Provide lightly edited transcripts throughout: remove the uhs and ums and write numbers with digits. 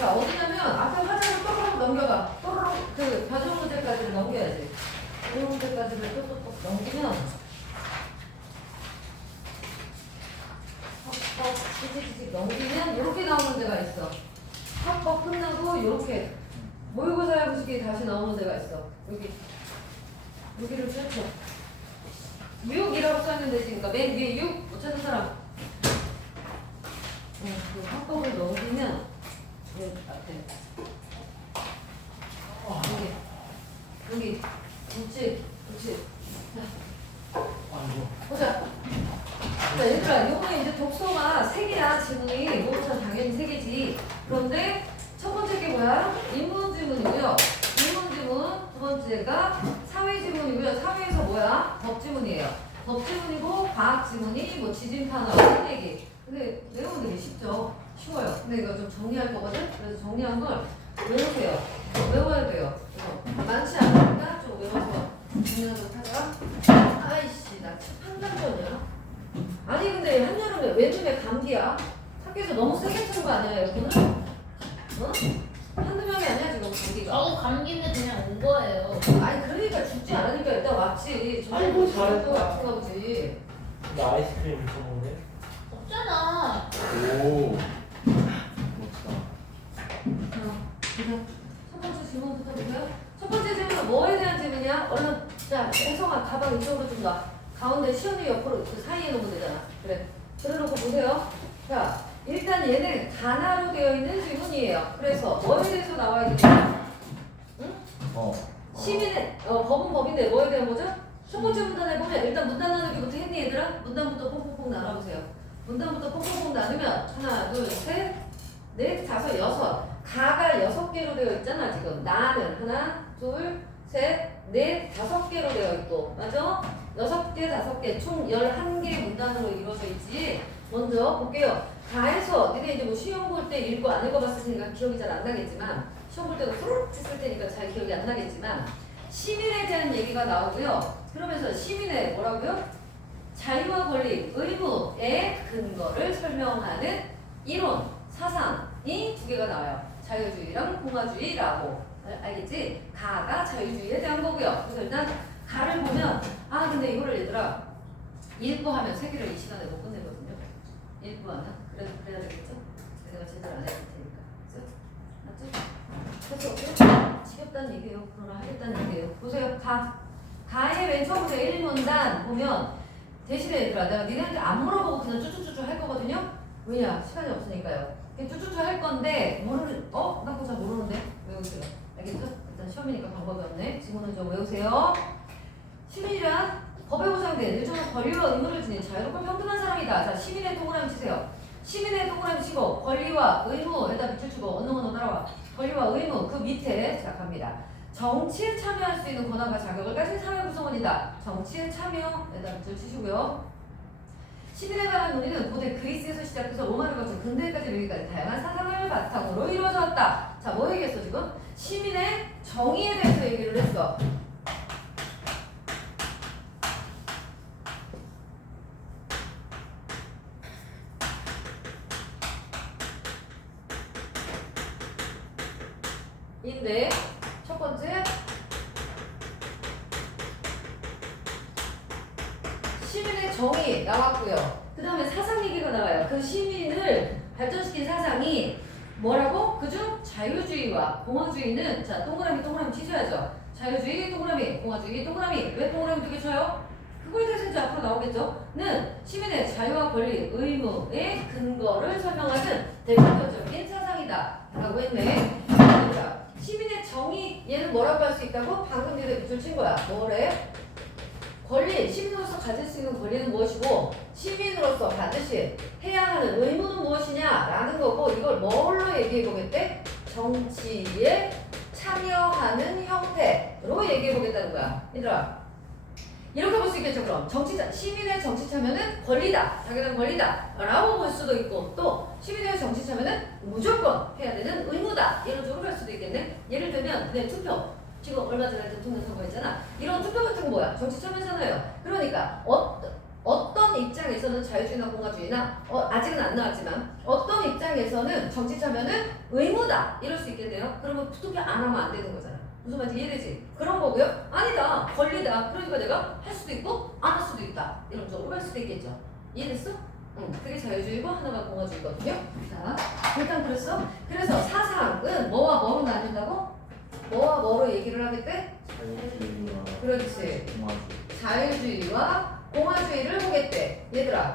자, 어디냐면 앞에 화장을 또르륵 넘겨가. 또르륵 그 가정 문제까지를 넘겨야지. 가정 문제까지를 또또또 넘기면 합법 지지직 넘기면 이렇게 나오는 데가 있어. 합법 끝나고 이렇게 모의고사 형식이 다시 나오는 데가 있어. 여기를 펼쳐. 6이라고 써있는 데지. 그러니까 맨 위에 6 못 찾는 사람. 그 합법을 넘기면 여기 앞에 여기 그렇지. 자 보자. 자 얘들아, 요번에 이제 독서가 3개야. 지문이 모의고사 당연히 3개지. 그런데 첫 번째 게 뭐야? 인문지문이고요. 인문지문 두 번째가 사회지문이고요. 사회에서 뭐야? 법지문이에요. 법지문이고 과학지문이 뭐 지진파나 이런 얘기. 근데 내용은 되게 쉽죠. 쉬워요. 근데 이거 좀 정리할 거거든. 그래서 정리한 걸 외우세요. 외워야 돼요. 이거 많지 않으니까 좀 외워서 정리하도록 하자. 아이씨, 나 판단전이야. 아니 근데 한여름에 왜 눈에 감기야? 학교에서 너무 세게 트는 거 아니야 에어컨을? 어? 한두 명이 아니야 지금 감기가. 저도 감기인데 그냥 온 거예요. 아니 그러니까 죽지 않으니까 일단 왔지. 아이고, 잘했다. 또 아픈가 보지. 나 아이스크림 먹었네. 없잖아. 오. 멋있다. 보자. 첫 번째 질문부터 보세요. 첫 번째 질문은 뭐에 대한 질문이야? 얼른 자 혜성아 가방 이쪽으로 좀 놔. 가운데 시연이 옆으로 그 사이에 놓으면 되잖아. 그래. 들어놓고 보세요. 자 일단 얘는 단화로 되어 있는 질문이에요. 그래서 뭐에 대해서 나와야 되냐? 응? 시민의 법은 법인데 뭐에 대한 거죠? 첫 번째 문단에 보면 일단 문단 나누기부터 했니 얘들아? 문단부터 퐁퐁퐁 나눠보세요. 문단부터 퐁퐁퐁 나누면 하나, 둘, 셋, 넷, 다섯, 여섯. 가가 6개로 되어 있잖아 지금. 나는 하나, 둘, 셋, 넷, 5개로 되어 있고, 맞아? 6개, 5개, 총 11개의 문단으로 이루어져 있지. 먼저 볼게요. 가에서 니네 이제 뭐 시험 볼 때 읽고 안 읽어봤을 테니까 기억이 잘 안 나겠지만, 시험 볼 때도 후루룩 했을 테니까 잘 기억이 안 나겠지만, 시민에 대한 얘기가 나오고요. 그러면서 시민의 뭐라고요? 자유와 권리, 의무의 근거를 설명하는 이론, 사상이 2개가 나와요. 자유주의랑 공화주의라고. 알겠지? 가가 자유주의에 대한 거고요. 그래서 일단 가를 보면 근데 이거를 얘들아 일부하면 3개를 이 시간에 못 끝내거든요. 일부하면 그래야 되겠죠? 내가 제대로 안 해줄 테니까. 맞죠? 그래서 지겹다는 얘기예요. 그러나 하겠다는 얘기예요. 보세요. 가의 맨 처음 보세요. 1문단 보면 대신에 얘들아 내가 니네한테 안 물어보고 그냥 쭈쭈쭈쭈 할 거거든요. 왜냐? 시간이 없으니까요. 쭈쭈쭈 할 건데 나 그거 잘 모르는데 외우세요. 알겠죠? 일단 시험이니까 방법이 없네. 지문은 좀 외우세요. 시민이란 법에 보장된 일정한 권리와 의무를 지닌 자유롭고 평등한 사람이다. 자, 시민의 동그라미 치세요. 시민의 동그라미 치고 권리와 의무에다 밑줄 치고 언어 따라와. 권리와 의무 그 밑에 자 갑니다. 정치에 참여할 수 있는 권한과 자격을 가진 사회 구성원이다. 정치에 참여에다 밑줄 치시고요. 시민에 관한 논의는 고대 그리스에서 시작해서 로마를 거쳐 근대까지 여기까지 다양한 사상을 바탕으로 이루어졌다. 자, 뭐 얘기했어 지금? 시민의 정의에 대해서 얘기를 했어. 인데 첫 번째 시민의 정의 나왔고요. 그 다음에 사상 얘기가 나와요. 그 시민을 발전시킨 사상이 뭐라고? 그중 자유주의와 공화주의는 자 동그라미 치셔야죠. 자유주의 동그라미, 공화주의 동그라미. 왜 동그라미 2개 쳐요? 그거에 대해서 이제 앞으로 나오겠죠. 는 시민의 자유와 권리, 의무의 근거를 설명하는 대표적인 사상이다 라고 했네. 자, 시민의 정의 얘는 뭐라고 할 수 있다고? 방금 전에 밑줄 친 거야. 뭐래? 권리, 시민으로서 가질 수 있는 권리는 무엇이고 시민으로서 반드시 해야 하는 의무는 무엇이냐라는 거고 이걸 뭘로 얘기해 보겠대? 정치에 참여하는 형태로 얘기해 보겠다는 거야. 얘들아 이렇게 볼 수 있겠죠. 그럼 시민의 정치 참여는 권리다. 자기는 권리다 라고 볼 수도 있고 또 시민의 정치 참여는 무조건 해야 되는 의무다. 이런 쪽으로 할 수도 있겠네. 예를 들면 내 투표 지금 얼마 전에 대통령 선거했잖아. 이런 투표 같은 거 뭐야? 정치 참여잖아요. 그러니까 어떤 입장에서는 자유주의나 공화주의나 아직은 안 나왔지만 어떤 입장에서는 정치 참여는 의무다 이럴 수 있겠네요. 그러면 투표 안 하면 안 되는 거잖아. 무슨 말인지 이해되지? 그런 거고요. 아니다, 권리다. 그러니까 내가 할 수도 있고 안 할 수도 있다. 이런 쪽으로 할 수도 있겠죠. 이해됐어? 응. 그게 자유주의고 하나가 공화주의거든요. 자, 일단 그랬어. 그래서 사상은 뭐와 뭐로 나뉜다고? 뭐와 뭐로 얘기를 하겠대? 자유주의와 그렇지. 공화주의. 자유주의와 공화주의를 보겠대. 얘들아.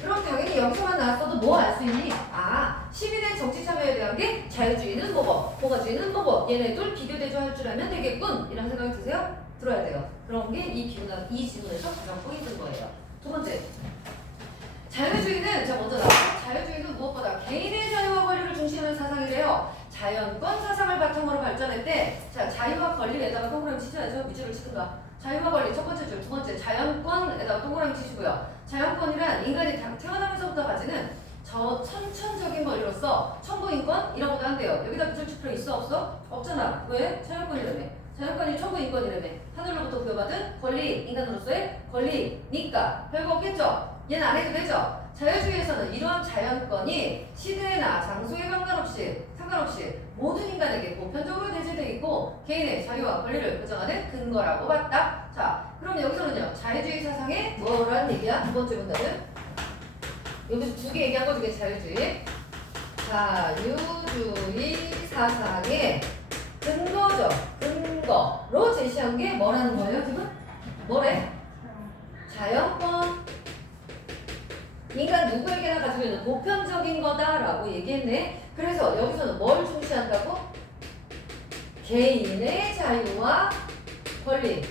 그럼 당연히 여기서만 나왔어도 뭐 알 수 있니? 아, 시민의 정치 참여에 대한 게 자유주의는 뭐고, 공화주의는 뭐고, 얘네들 비교 대조할 줄 알면 되겠군. 이런 생각이 드세요? 들어야 돼요. 그런 게 이 지문에서 가장 포인트인 거예요. 두 번째. 자유주의는, 자, 먼저 나와. 자유주의는 무엇보다 개인의 자유와 권리를 중시하는 사상이래요. 자연권 사상을 바탕으로 발전했대. 자, 자유와 권리에다가 동그라미 치셔야죠. 밑줄을 치든가. 자유와 권리 첫 번째 줄, 두 번째 자연권에다가 동그라미 치시고요. 자연권이란 인간이 태어나면서부터 가지는 선천적인 권리로서 천부인권 이런 것도 한대요. 여기다 밑줄 칠 필요 있어 없어? 없잖아. 왜? 자연권이라며. 자연권이 천부인권이라며. 하늘로부터 부여받은 권리, 인간으로서의 권리니까 별거 없겠죠? 얘는 안 해도 되죠? 자유주의에서는 이러한 자연권이 시대나 장소에 상관없이 모든 인간에게 보편적으로 내재되어 있고 개인의 자유와 권리를 보장하는 근거라고 봤다. 자, 그럼 여기서는요. 자유주의 사상의 뭐라는 얘기야? 두 번째 문단은 여기서 두 개 얘기한 거 중에 자유주의. 자유주의 사상의 근거죠. 근거로 제시한 게 뭐라는 거예요, 지금? 뭐래? 자연권. 인간 누구에게나 가지고 있는 보편적인 거다라고 얘기했네. 그래서 여기서는 뭘 중시한다고? 개인의 자유와 권리를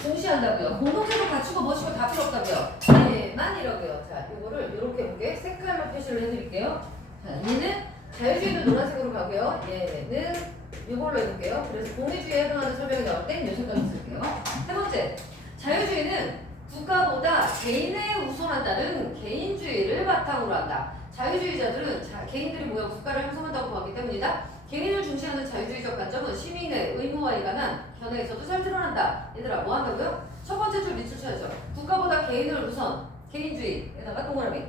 중시한다고요. 공동체로 갖추고 멋이고 다 필요 없다고요. 얘만 이러고요. 자, 이거를 이렇게 보게 색깔로 표시를 해드릴게요. 자, 얘는 자유주의는 노란색으로 가고요. 얘는 이걸로 해볼게요. 그래서 공리주의에 해당하는 설명이 나올 땐 이 색깔을 쓸게요. 세 번째, 자유주의는 국가보다 개인에 우선한다는 개인주의를 바탕으로 한다. 자유주의자들은 개인들이 모여 국가를 형성한다고 보았기 때문이다. 개인을 중시하는 자유주의적 관점은 시민의 의무와 일관한 견해에서도 잘 드러난다. 얘들아 뭐 한다고요? 첫 번째 줄 밑줄 쳐야죠. 국가보다 개인을 우선, 개인주의에다가 동그라미.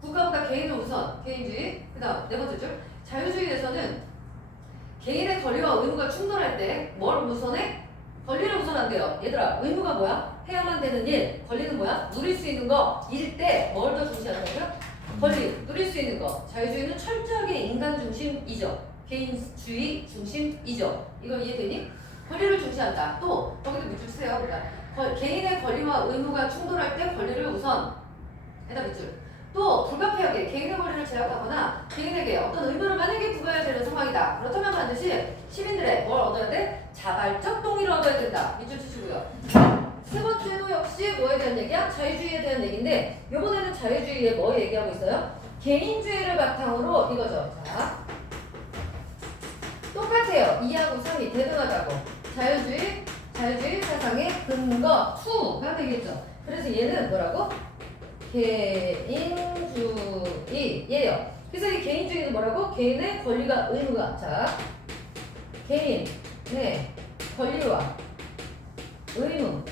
국가보다 개인을 우선, 개인주의. 그 다음 네 번째 줄. 자유주의에서는 개인의 권리와 의무가 충돌할 때 뭘 우선해? 권리를 우선한대요. 얘들아 의무가 뭐야? 해야만 되는 일. 권리는 뭐야? 누릴 수 있는 거. 일 때 뭘 더 중시한다고요? 권리, 누릴 수 있는 거. 자유주의는 철저하게 인간 중심이죠. 개인주의 중심이죠. 이건 이해되니? 권리를 중시한다. 또 거기도 밑줄 치세요. 그러니까 개인의 권리와 의무가 충돌할 때 권리를 우선. 에다 밑줄. 또 불가피하게 개인의 권리를 제약하거나 개인에게 어떤 의무를 만약에 부과해야 되는 상황이다. 그렇다면 반드시 시민들의 뭘 얻어야 돼? 자발적 동의를 얻어야 된다. 밑줄 치시고요. 세 번째도 역시 뭐에 대한 얘기야? 자유주의에 대한 얘기인데 이번에는 자유주의에 뭐 얘기하고 있어요? 개인주의를 바탕으로 이거죠. 자, 똑같아요. 2하고 3이 대등하다고. 자유주의 사상의 근거 2가 되겠죠. 그래서 얘는 뭐라고? 개인주의예요. 그래서 이 개인주의는 뭐라고? 개인의 권리가 의무가. 자, 개인의 권리와 의무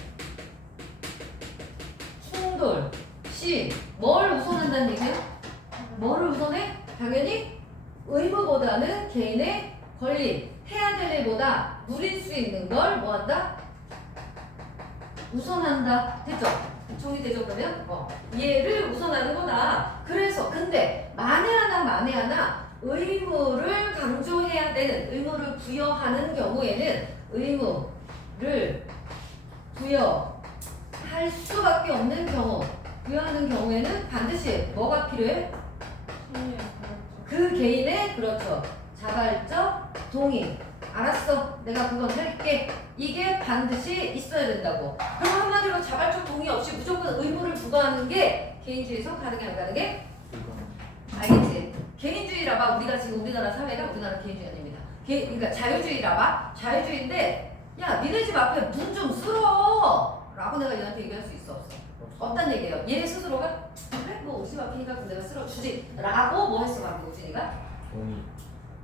충돌 시 뭘 우선한다는 얘기야? 뭐를 우선해? 당연히 의무보다는 개인의 권리, 해야 될 일보다 누릴 수 있는 걸 뭐한다? 우선한다. 됐죠? 정리되죠 그러면? 얘를 우선하는 거다. 그래서 근데 만에 하나 의무를 강조해야 되는, 의무를 부여하는 경우에는 의무를 부여할 수밖에 없는 경우, 부여하는 경우에는 반드시 뭐가 필요해? 그 개인의 그렇죠. 자발적 동의. 알았어. 내가 그건 할게. 이게 반드시 있어야 된다고. 그럼 한마디로 자발적 동의 없이 무조건 의무를 부과하는 게 개인주의에서 가능해 안 가능해? 알겠지? 개인주의라봐. 우리가 지금 우리나라 사회가 우리나라 개인주의 아닙니다. 그러니까 자유주의라봐. 자유주의인데 야 니네 집 앞에 문 좀 쓸어 라고 내가 얘한테 얘기할 수 있어 없어? 없단 얘기예요. 얘 스스로가 그래? 뭐 우리 집 앞이니까 그럼 내가 쓸어주지 라고 뭐 했어 방금 우진이가? 동의.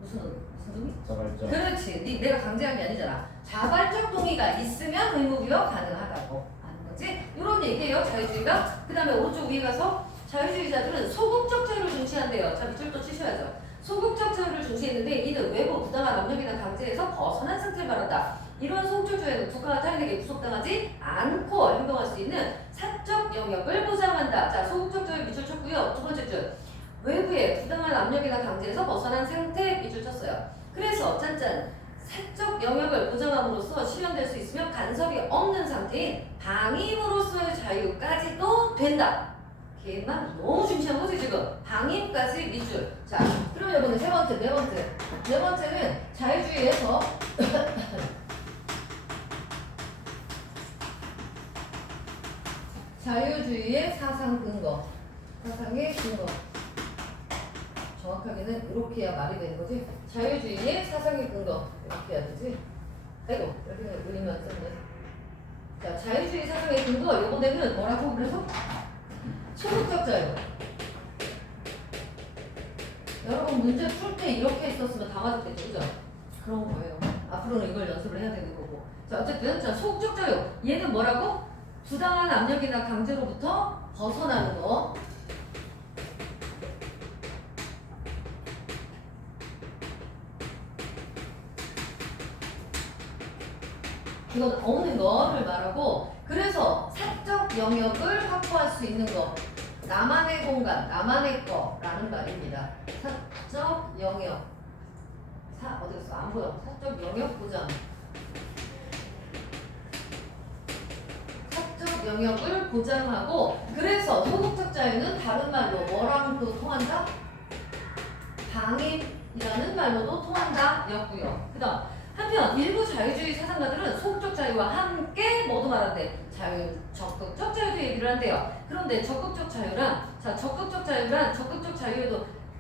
무슨 동의? 자발적. 그렇지. 내가 강제한 게 아니잖아. 자발적 동의가 있으면 의무부여 가능하다고. 안 거지. 이런 얘기예요. 자유주의가. 그 다음에 오른쪽 위에 가서 자유주의자들은 소극적 자유를 중시한대요. 자, 밑줄 또 치셔야죠. 소극적 자유를 중시했는데 이는 외부 부당한 압력이나 강제에서 벗어난 상태를 말한다. 이러한 소극적 자유는 국가가 타인에게 구속당하지 않고 행동할 수 있는 사적 영역을 보장한다. 자, 소극적 자유 밑줄 쳤고요. 두 번째 줄. 외부의 부당한 압력이나 강제에서 벗어난 상태 밑줄 쳤어요. 그래서 짠짠 사적 영역을 보장함으로써 실현될 수 있으며 간섭이 없는 상태인 방임으로서의 자유까지도 된다. 걔만 너무 중시한 거지 지금. 방임까지 밑줄. 자, 그러면 이번에 네 번째는 자유주의에서 자유주의의 사상 근거. 사상의 근거. 정확하게는 이렇게 해야 말이 되는 거지. 자유주의의 사상의 근거. 이렇게 해야 되지. 아이고, 이렇게 의미만 썼네. 자, 자유주의 사상의 근거. 요번에는 뭐라고 그래서? 소극적 자유. 여러분 문제 풀 때 이렇게 했었으면 다 맞았겠죠, 그죠? 그런 거예요. 앞으로는 이걸 연습을 해야 되는 거고. 자, 어쨌든 자 소극적 자유. 얘는 뭐라고? 부당한 압력이나 강제로부터 벗어나는 거. 이건 없는 거를 말하고, 그래서 사적 영역을 확보할 수 있는 거. 나만의 공간, 나만의 거라는 말입니다. 사적 영역. 어디 갔어? 안 보여. 사적 영역 보장. 사적 영역을 보장하고, 그래서 소극적 자유는 다른 말로 뭐랑 또 통한다? 방임이라는 말로도 통한다 였고요. 그 다음 한편 일부 자유주의 사상가들은 소극적 자유와 함께 모두 말한대. 적극적 자유도 얘기를 한대요. 그런데 적극적 자유에도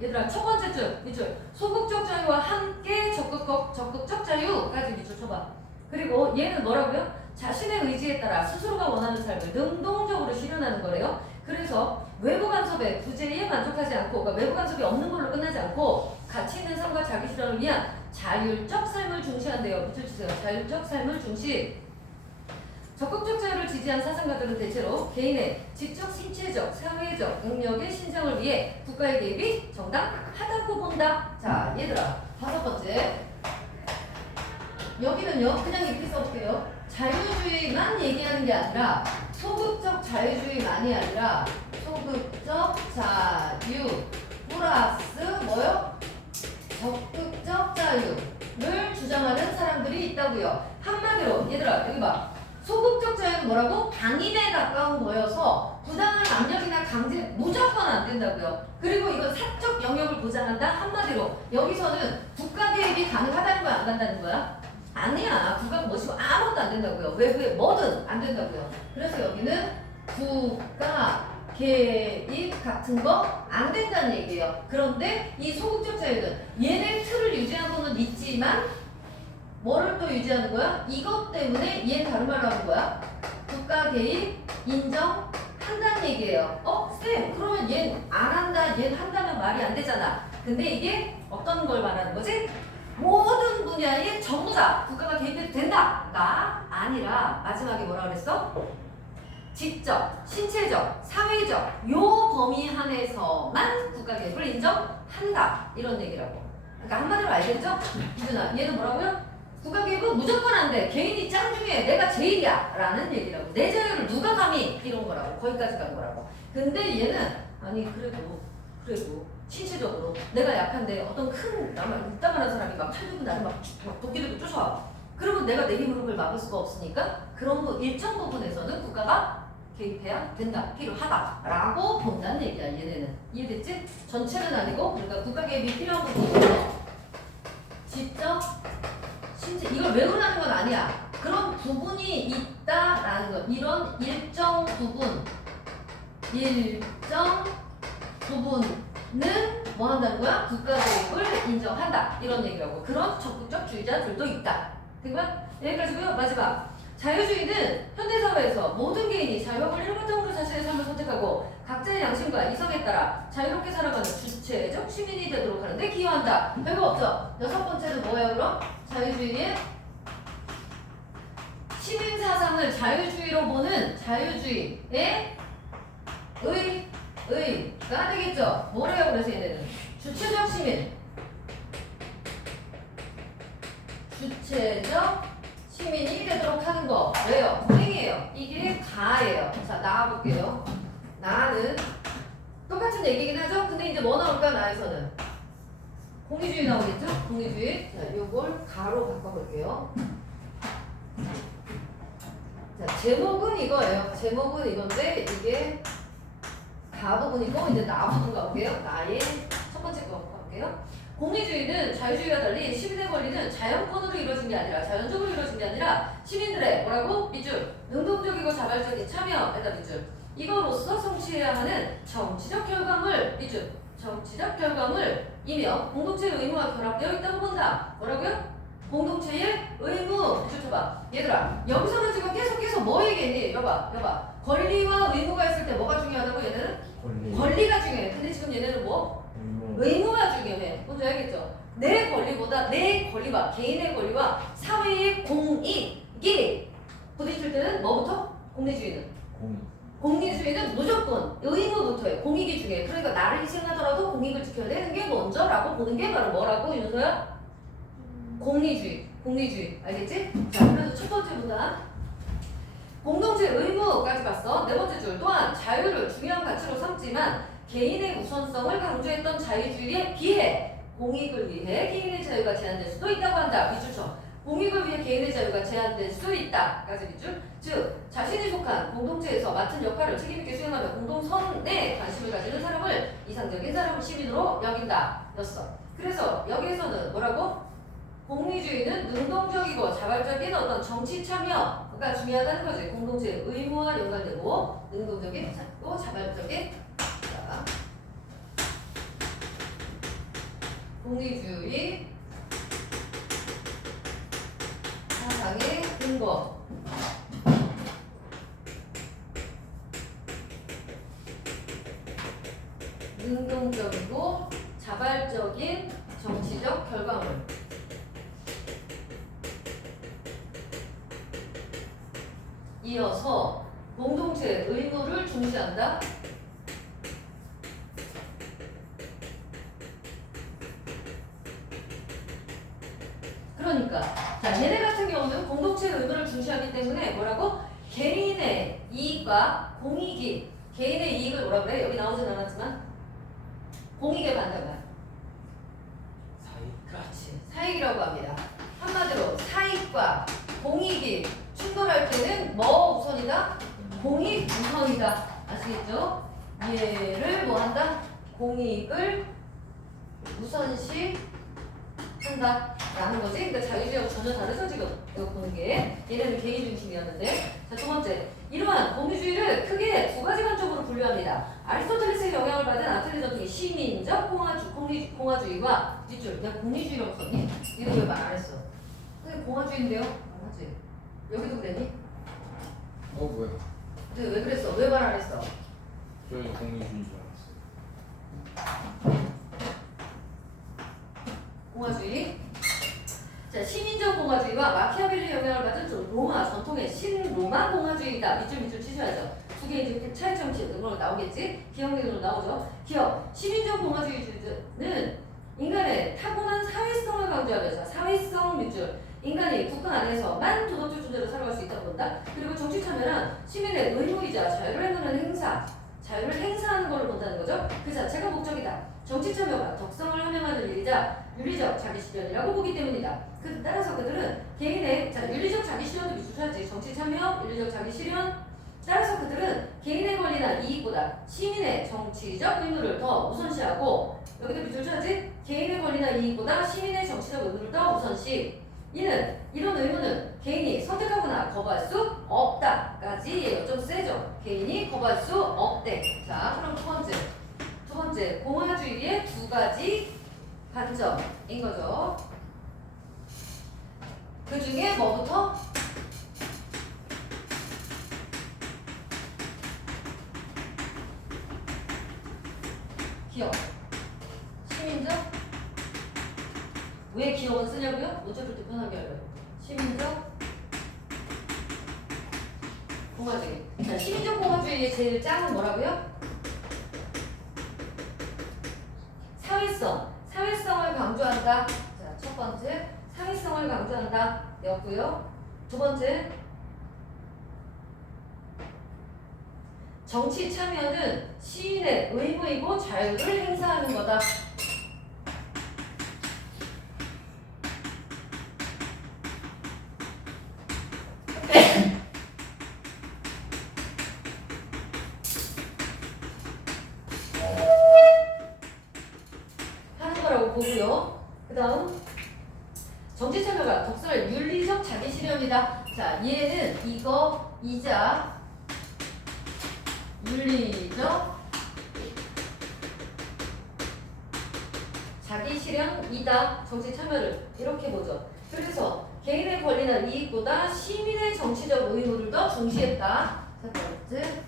얘들아 첫 번째 줄 밑줄 소극적 자유와 함께 적극적 자유까지 밑줄 쳐봐. 그리고 얘는 뭐라고요? 자신의 의지에 따라 스스로가 원하는 삶을 능동적으로 실현하는 거래요. 그래서 외부 간섭에 부재에 만족하지 않고, 그러니까 외부 간섭이 없는 걸로 끝나지 않고 가치 있는 삶과 자기 실현을 위한 자율적 삶을 중시한대요. 밑줄 치세요. 자율적 삶을 중시. 적극적 자유를 지지한 사상가들은 대체로 개인의 지적, 신체적, 사회적 능력의 신장을 위해 국가의 개입이 정당하다고 본다. 자, 얘들아, 다섯 번째. 여기는요, 그냥 이렇게 써볼게요. 자유주의만 얘기하는 게 아니라 소극적 자유주의만이 아니라 소극적 자유 플러스 뭐요? 적극적 자유를 주장하는 사람들이 있다고요. 한마디로 얘들아 여기 봐. 소극적 자유는 뭐라고? 방임에 가까운 거여서 부당한 압력이나 강제 무조건 안 된다고요. 그리고 이건 사적 영역을 보장한다. 한마디로 여기서는 국가 개입이 가능하다는 거야, 안 간다는 거야? 아니야. 국가가 뭐시고 아무것도 안 된다고요. 외부에 뭐든 안 된다고요. 그래서 여기는 국가 개입 같은 거 안 된다는 얘기예요. 그런데 이 소극적 자유는 얘네 틀을 유지하고는 있지만 뭐를 또 유지하는 거야? 이것 때문에 얘는 다른 말로 하는 거야. 국가 개입 인정한다는 얘기예요. 쌤 그러면 얘는 안 한다, 얘는 한다면 말이 안 되잖아. 근데 이게 어떤 걸 말하는 거지? 모든 분야에 전부 다 국가가 개입해도 된다가 아니라 마지막에 뭐라 그랬어? 지적, 신체적, 사회적 요 범위 안에서만 국가 개입을 인정한다 이런 얘기라고. 그러니까 한마디로 알겠죠? 이준아 얘는 뭐라고요? 국가 개입은 무조건 안 돼. 개인이 짱중에 내가 제일이야 라는 얘기라고. 내 자유를 누가 감히 이런 거라고. 거기까지 간 거라고. 근데 얘는 아니 그래도 신체적으로 내가 약한데 어떤 큰 이따만한 사람이 막 칼 들고 나를 막 도끼 들고 쫓아와. 그러면 내가 내 힘으로 그걸 막을 수가 없으니까 그런 일정 부분에서는 국가가 개입해야 된다, 필요하다라고 본다는 얘기야. 얘네는 이해됐지? 전체는 아니고 그러니까 국가 개입이 필요한 부분이고 지적, 신체 이걸 외우라는 건 아니야. 그런 부분이 있다라는 거. 이런 일정 부분은 뭐 한다는 거야? 국가 개입을 인정한다 이런 얘기라고. 그런 적극적 주의자들도 있다. 된 거야? 여기까지고요. 마지막. 자유주의는 현대사회에서 모든 개인이 자유와 권리를 바탕으로 자신의 삶을 선택하고 각자의 양심과 이성에 따라 자유롭게 살아가는 주체적 시민이 되도록 하는데 기여한다. 별거 없죠? 여섯 번째는 뭐예요 그럼? 자유주의의 시민 사상을 자유주의로 보는 자유주의의 의가 되겠죠. 뭐래요? 그래서 얘네는 주체적 시민, 주체적 시민이 되도록 하는 거. 왜요? 불행이에요. 이게 가예요. 자, 나와볼게요. 나는 똑같은 얘기긴 하죠? 근데 이제 뭐 나올까? 나에서는 공리주의 나오겠죠? 공리주의. 자, 요걸 가로 바꿔볼게요. 자, 제목은 이거예요. 제목은 이건데 이게 가 부분이고 이제 나 부분 가볼게요. 나의 첫 번째 거 가볼게요. 공리주의는 자유주의와 달리 시민의 권리는 자연권으로 이루어진 게 아니라 자연적으로 이루어진 게 아니라 시민들의 뭐라고? 밑줄 능동적이고 자발적인 참여에다 밑줄 이거로서 성취해야 하는 정치적 결과물 밑줄 정치적 결과물이며 공동체의 의무와 결합되어 있다고 본다. 뭐라고요? 공동체의 의무 밑줄 쳐봐. 얘들아 여기서는 지금 계속 뭐 얘기했니? 여봐 권리와 의무가 있을 때 뭐가 중요하다고 얘네는? 권리가 중요해. 근데 지금 얘네는 뭐? 의무가 중요해. 뭔지 알겠죠? 내 권리보다 내 권리와 개인의 권리와 사회의 공익이 부딪힐 때는 뭐부터? 공리주의는? 공리주의는 무조건 의무부터해. 공익이 중요해. 그러니까 나를 희생하더라도 공익을 지켜야 되는 게 먼저라고 보는 게 바로 뭐라고 윤서야? 공리주의. 알겠지? 자, 그래서 첫 번째보다 공동체 의무까지 봤어. 네 번째 줄 또한 자유를 중요한 가치로 삼지만 개인의 우선성을 강조했던 자유주의에 비해 공익을 위해 개인의 자유가 제한될 수도 있다고 한다. 밑줄 쳐. 공익을 위해 개인의 자유가 제한될 수 있다. 까지 밑줄. 즉 자신이 속한 공동체에서 맡은 역할을 책임있게 수행하며 공동선에 관심을 가지는 사람을 이상적인 사람을 시민으로 여긴다. 였어. 그래서 여기에서는 뭐라고? 공리주의는 능동적이고 자발적인 어떤 정치 참여가 중요하다는 거지. 공동체의 의무와 연관되고 능동적인 또 자발적인 자, 공리주의 사상의 근거 능동적이고 자발적인 정치적 결과물 이어서 공동체의 의무를 중시한다. 그러니까 자 얘네 같은 경우는 공동체의 의무를 중시하기 때문에 뭐라고? 개인의 이익과 공익이 개인의 이익을 뭐라 그래? 여기 나오진 않았지만 공익에 반대가 사익. 그렇지 사익이라고 합니다. 한마디로 사익과 공익이 충돌할 때는 뭐 우선이다? 공익 우선이다. 아시겠죠? 얘를 뭐 한다? 공익을 우선시 한다 라는 거지. 그러니까 자유주의하고 전혀 다르죠. 지금 이거 보는 게 얘네는 개인 중심이었는데. 자, 두 번째 이러한 공리주의를 크게 두 가지 관점으로 분류합니다. 아리스토텔레스의 영향을 받은 아틀레전이 시민적 공화주의와 뒷줄 내가 공리주의라고 썼니? 이거 왜 말 안 했어? 근데 공화주의인데요? 맞지? 여기도 그랬니? 뭐야? 근데 왜 그랬어? 왜 말 안 했어? 저희가 공리주의인 줄 알았어요. 공화주의. 자, 시민적 공화주의와 마키아벨리 영향을 받은 로마 전통의 신로마 공화주의이다. 밑줄 치셔야죠. 두 개 이제 차이점 지으로 나오겠지? 기억력으로 나오죠. 기억. 시민적 공화주의는 인간의 타고난 사회성을 강조하면서 사회성 밑줄. 인간이 국가 안에서만 도덕적 존재로 살아갈 수 있다고 본다. 그리고 정치 참여는 시민의 의무이자 자유를 행하는 행사. 자유를 행사하는 것을 본다는 거죠. 그 자체가 목적이다. 정치 참여가 덕성을 함양하는 일이자 윤리적 자기 실현이라고 보기 때문이다. 따라서 그들은 개인의 윤리적 자기 실현도 미술하지. 정치 참여, 윤리적 자기 실현. 따라서 그들은 개인의 권리나 이익보다 시민의 정치적 의무를 더 우선시하고 여기도 미술하지. 개인의 권리나 이익보다 시민의 정치적 의무를 더 우선시. 이런 의무는 개인이 선택하거나 거부할 수 없다까지 좀 세죠. 개인이 거부할 수 없대. 자, 그럼 두 번째 공화주의의 두 가지 관점인 거죠. 그 중에 뭐부터? 기업. 시민적. 왜 기업은 쓰냐고요? 문제 풀 때 편하게 하려고. 시민적 공화주의. 자, 시민적 공화주의의 제일 짱은 뭐라고요? 사회성. 사회성을 강조한다. 자, 첫 번째 사회성을 강조한다. 였고요. 두 번째 정치 참여는 시민의 의무이고 자유를 행사하는 거다. 하는 거라고 보고요. 그 다음 정치 참여가 독설 윤리적 자기 실현이다. 자, 얘는 이거 이자 윤리적 자기 실현이다. 정치 참여를 이렇게 보죠. 그래서 개인의 권리나 이익보다 시민의 정치적 의무를 더 중시했다. 첫 번째,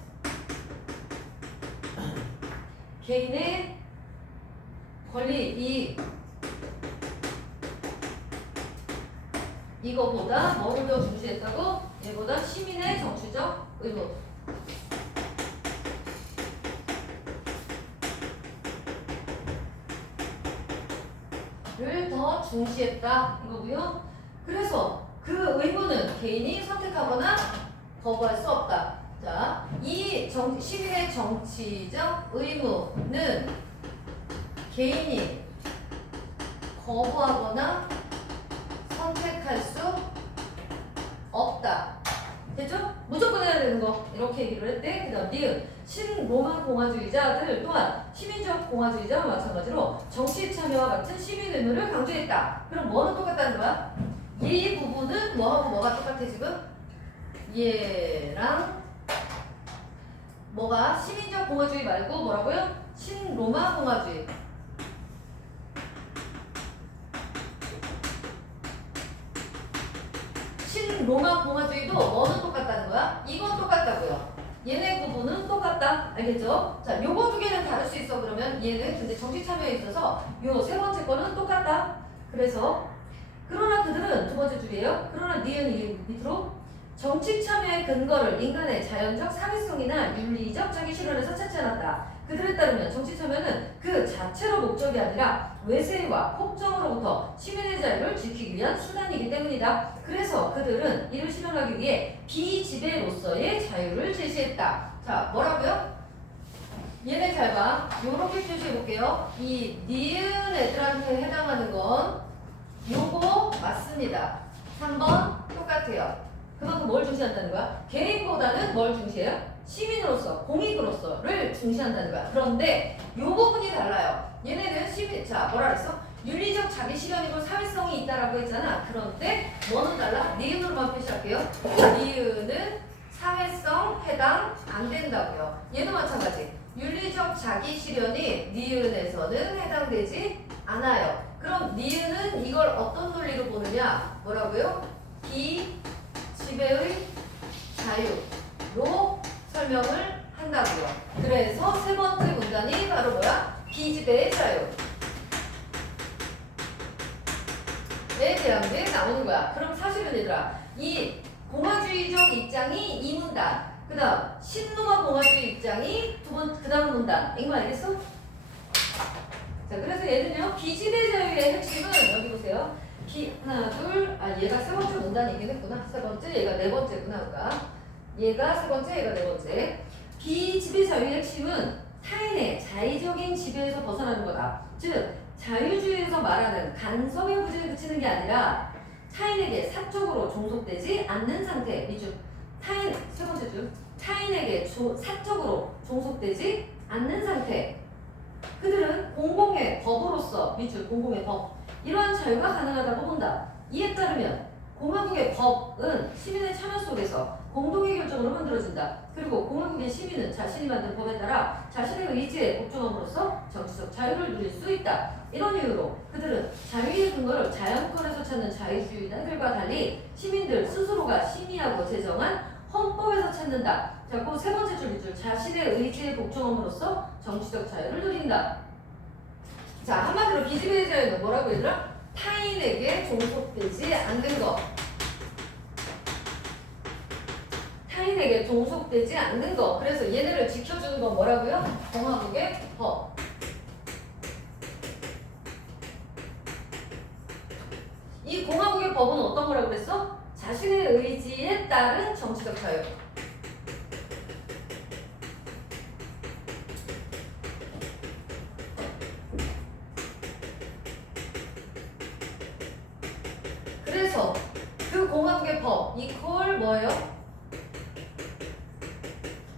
개인의 권리, 이익 이거보다 뭐를 더 중시했다고? 얘보다 시민의 정치적 의무. 를 더 중시했다 이거고요. 그래서 그 의무는 개인이 선택하거나 거부할 수 없다. 자, 이 시민의 정치적 의무는 개인이 거부하거나 선택할 수 없다. 됐죠? 무조건 해야 되는 거 이렇게 얘기를 했대. 그 다음 니은 신로마 공화주의자들 또한 시민적 공화주의자와 마찬가지로 정치 참여와 같은 시민 의무를 강조했다. 그럼 뭐는 똑같다는 거야? 이 부분은 뭐하고 뭐가 똑같아 지금? 얘랑 뭐가 시민적 공화주의 말고 뭐라고요? 신로마 공화주의. 신로마 공화주의도 뭐는 똑같다는 거야? 이건 똑같다고요. 얘네 부분은 똑같다. 알겠죠? 자, 요거 두 개는 다를 수 있어. 그러면 얘는 근데 정치 참여에 있어서 요 세 번째 거는 똑같다. 그래서 그러나 그들은 두 번째 줄이에요. 그러나 니은 이 밑으로 정치 참여의 근거를 인간의 자연적 사회성이나 윤리적 자기 실현에서 찾지 않았다. 그들에 따르면 정치 참여는 그 자체로 목적이 아니라 외세와 폭정으로부터 시민의 자유를 지키기 위한 수단이기 때문이다. 그래서 그들은 이를 실현하기 위해 비지배로서의 자유를 제시했다. 자, 뭐라고요? 얘네 잘 봐. 요렇게 표시해 볼게요. 이 니은 애들한테 해당하는 건 요거 맞습니다. 3번 똑같아요. 그만큼 뭘 중시한다는 거야? 개인보다는 뭘 중시해요? 시민으로서, 공익으로서를 중시한다는 거야. 그런데 요 부분이 달라요. 얘네는 시민, 자, 뭐라 그랬어? 윤리적 자기 실현이고 사회성이 있다라고 했잖아. 그런데 뭐는 달라? 니은으로만 표시할게요. 니은은 사회성 해당 안 된다고요. 얘도 마찬가지. 윤리적 자기 실현이 니은에서는 해당되지 않아요. 그럼 니은은 이걸 어떤 논리로 보느냐? 뭐라고요? 비지배의 자유로 설명을 한다고요. 그래서 세 번째 문단이 바로 뭐야? 비지배의 자유에 대한 게 나오는 거야. 그럼 사실은 얘들아, 이 공화주의적 입장이 이 문단, 그 다음 신로마 공화주의 입장이 그 다음 문단. 이거 알겠어? 자, 그래서 얘는요, 비지배 자유의 핵심은 여기 보세요. 하나, 둘, 얘가 세 번째 문단이긴 했구나. 세 번째, 얘가 네 번째구나. 그러니까 얘가 세 번째, 얘가 네 번째. 비지배 자유의 핵심은 타인의 자의적인 지배에서 벗어나는 거다. 즉, 자유주의에서 말하는 간섭의 부재에 그치는 게 아니라 타인에게 사적으로 종속되지 않는 상태. 이중 타인 세 번째 줄 타인에게 사적으로 종속되지 않는 상태. 그들은 공공의 법으로서 밑줄 공공의 법 이러한 자유가 가능하다고 본다. 이에 따르면 공화국의 법은 시민의 참여 속에서 공동의 결정으로 만들어진다. 그리고 공화국의 시민은 자신이 만든 법에 따라 자신의 의지에 복종함으로써 정치적 자유를 누릴 수 있다. 이런 이유로 그들은 자유의 근거를 자연권에서 찾는 자유주의자들과 달리 시민들 스스로가 심의하고 제정한 헌법에서 찾는다. 자, 그 세 번째 줄 밑줄 자신의 의지에 복종함으로써 정치적 자유를 누린다. 자, 한마디로 비지배의 자유는 뭐라고 얘들아? 타인에게 종속되지 않는 것. 타인에게 종속되지 않는 거. 그래서 얘네를 지켜주는 건 뭐라고요? 공화국의 법. 이 공화국의 법은 어떤 거라고 그랬어? 자신의 의지에 따른 정치적 자유. 그래서 그 공화국의 법 이퀄 뭐예요?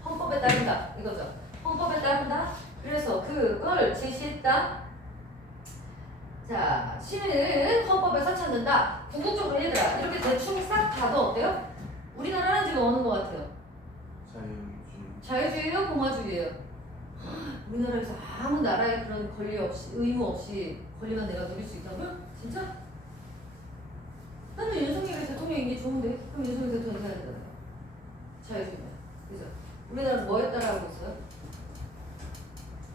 헌법에 따른다 이거죠. 헌법에 따른다. 그래서 그걸 제시했다. 자, 시민은 헌법에서 찾는다. 궁극적으로 얘들아 이렇게 대충 싹 봐도 어때요? 우리나라는 지금 어느 것 같아요? 자유주의예요? 공화주의예요? 우리나라에서 아무 나라의 그런 권리 없이 의무 없이 권리만 내가 누릴 수 있다고요? 진짜? 나는 윤석열이 대통령인 게 좋은데 그럼 윤석열 대통령 해야 되잖아요. 자유주의만. 그죠? 우리나라는 뭐에 따라 하고 있어요?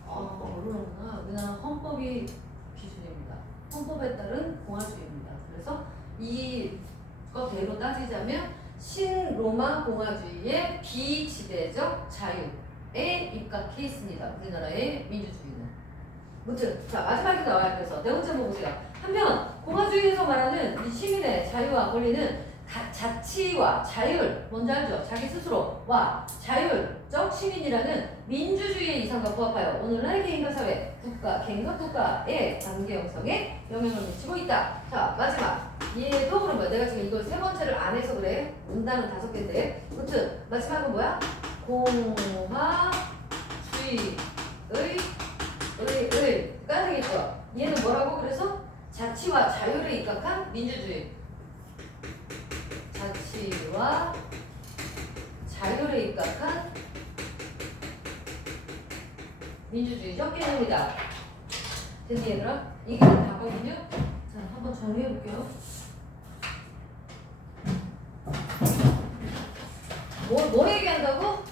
모르는구나. 우리나라는 헌법이 기준입니다. 헌법에 따른 공화주의입니다. 그래서 이거대로 따지자면 신로마 공화주의의 비지배적 자유에 입각해 있습니다. 우리나라의 민주주의는. 무튼 자 마지막에 나와요. 그래서 내용 제목 보세요. 한편 공화주의에서 말하는 이 시민의 자유와 권리는 자치와 자율, 뭔지 알죠? 자기 스스로와 자율적 시민이라는 민주주의의 이상과 부합하여 오늘날 개인과 사회, 국가, 개인과 국가의 관계 형성에 영향을 미치고 있다. 자 마지막 얘도 그런 거야. 내가 지금 이걸 세 번째를 안 해서 그래. 문단은 5개인데 무튼 마지막은 뭐야? 공화주의가 되겠죠. 얘는 뭐라고 그래서? 자치와 자율에 입각한 민주주의. 자치와 자율에 입각한 민주주의적 개념이다. 됐니 얘들아? 이게 다거든요. 자 한번 정리해 볼게요. 뭐 얘기한다고?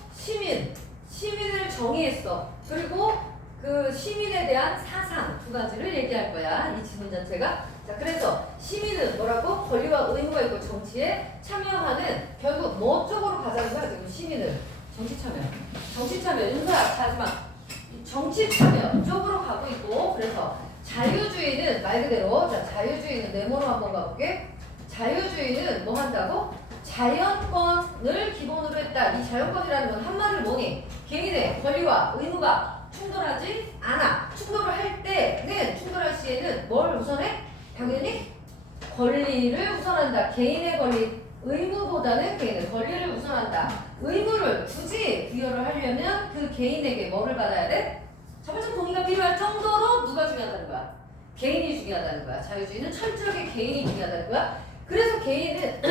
시민을 정의했어. 그리고 그 시민에 대한 사상 2가지를 얘기할 거야. 이 지문 자체가. 자, 그래서 시민은 뭐라고? 권리와 의무가 있고 정치에 참여하는 결국 뭐 쪽으로 가자는 거야? 지금 시민을 정치 참여 윤서야 하지마. 정치 참여 쪽으로 가고 있고 그래서 자유주의는 말 그대로 자 자유주의는 네모로 한번 가볼게. 자유주의는 뭐 한다고? 자연권을 기본으로 했다. 이 자연권이라는 건 한마디로 뭐니? 개인의 권리와 의무가 충돌하지 않아. 충돌을 할 때는 충돌할 시에는 뭘 우선해? 당연히 권리를 우선한다. 개인의 권리, 의무보다는 개인의 권리를 우선한다. 의무를 굳이 부여를 하려면 그 개인에게 뭐를 받아야 돼? 자발적 동의가 필요할 정도로 누가 중요하다는 거야? 개인이 중요하다는 거야. 자유주의는 철저하게 개인이 중요하다는 거야. 그래서 개인은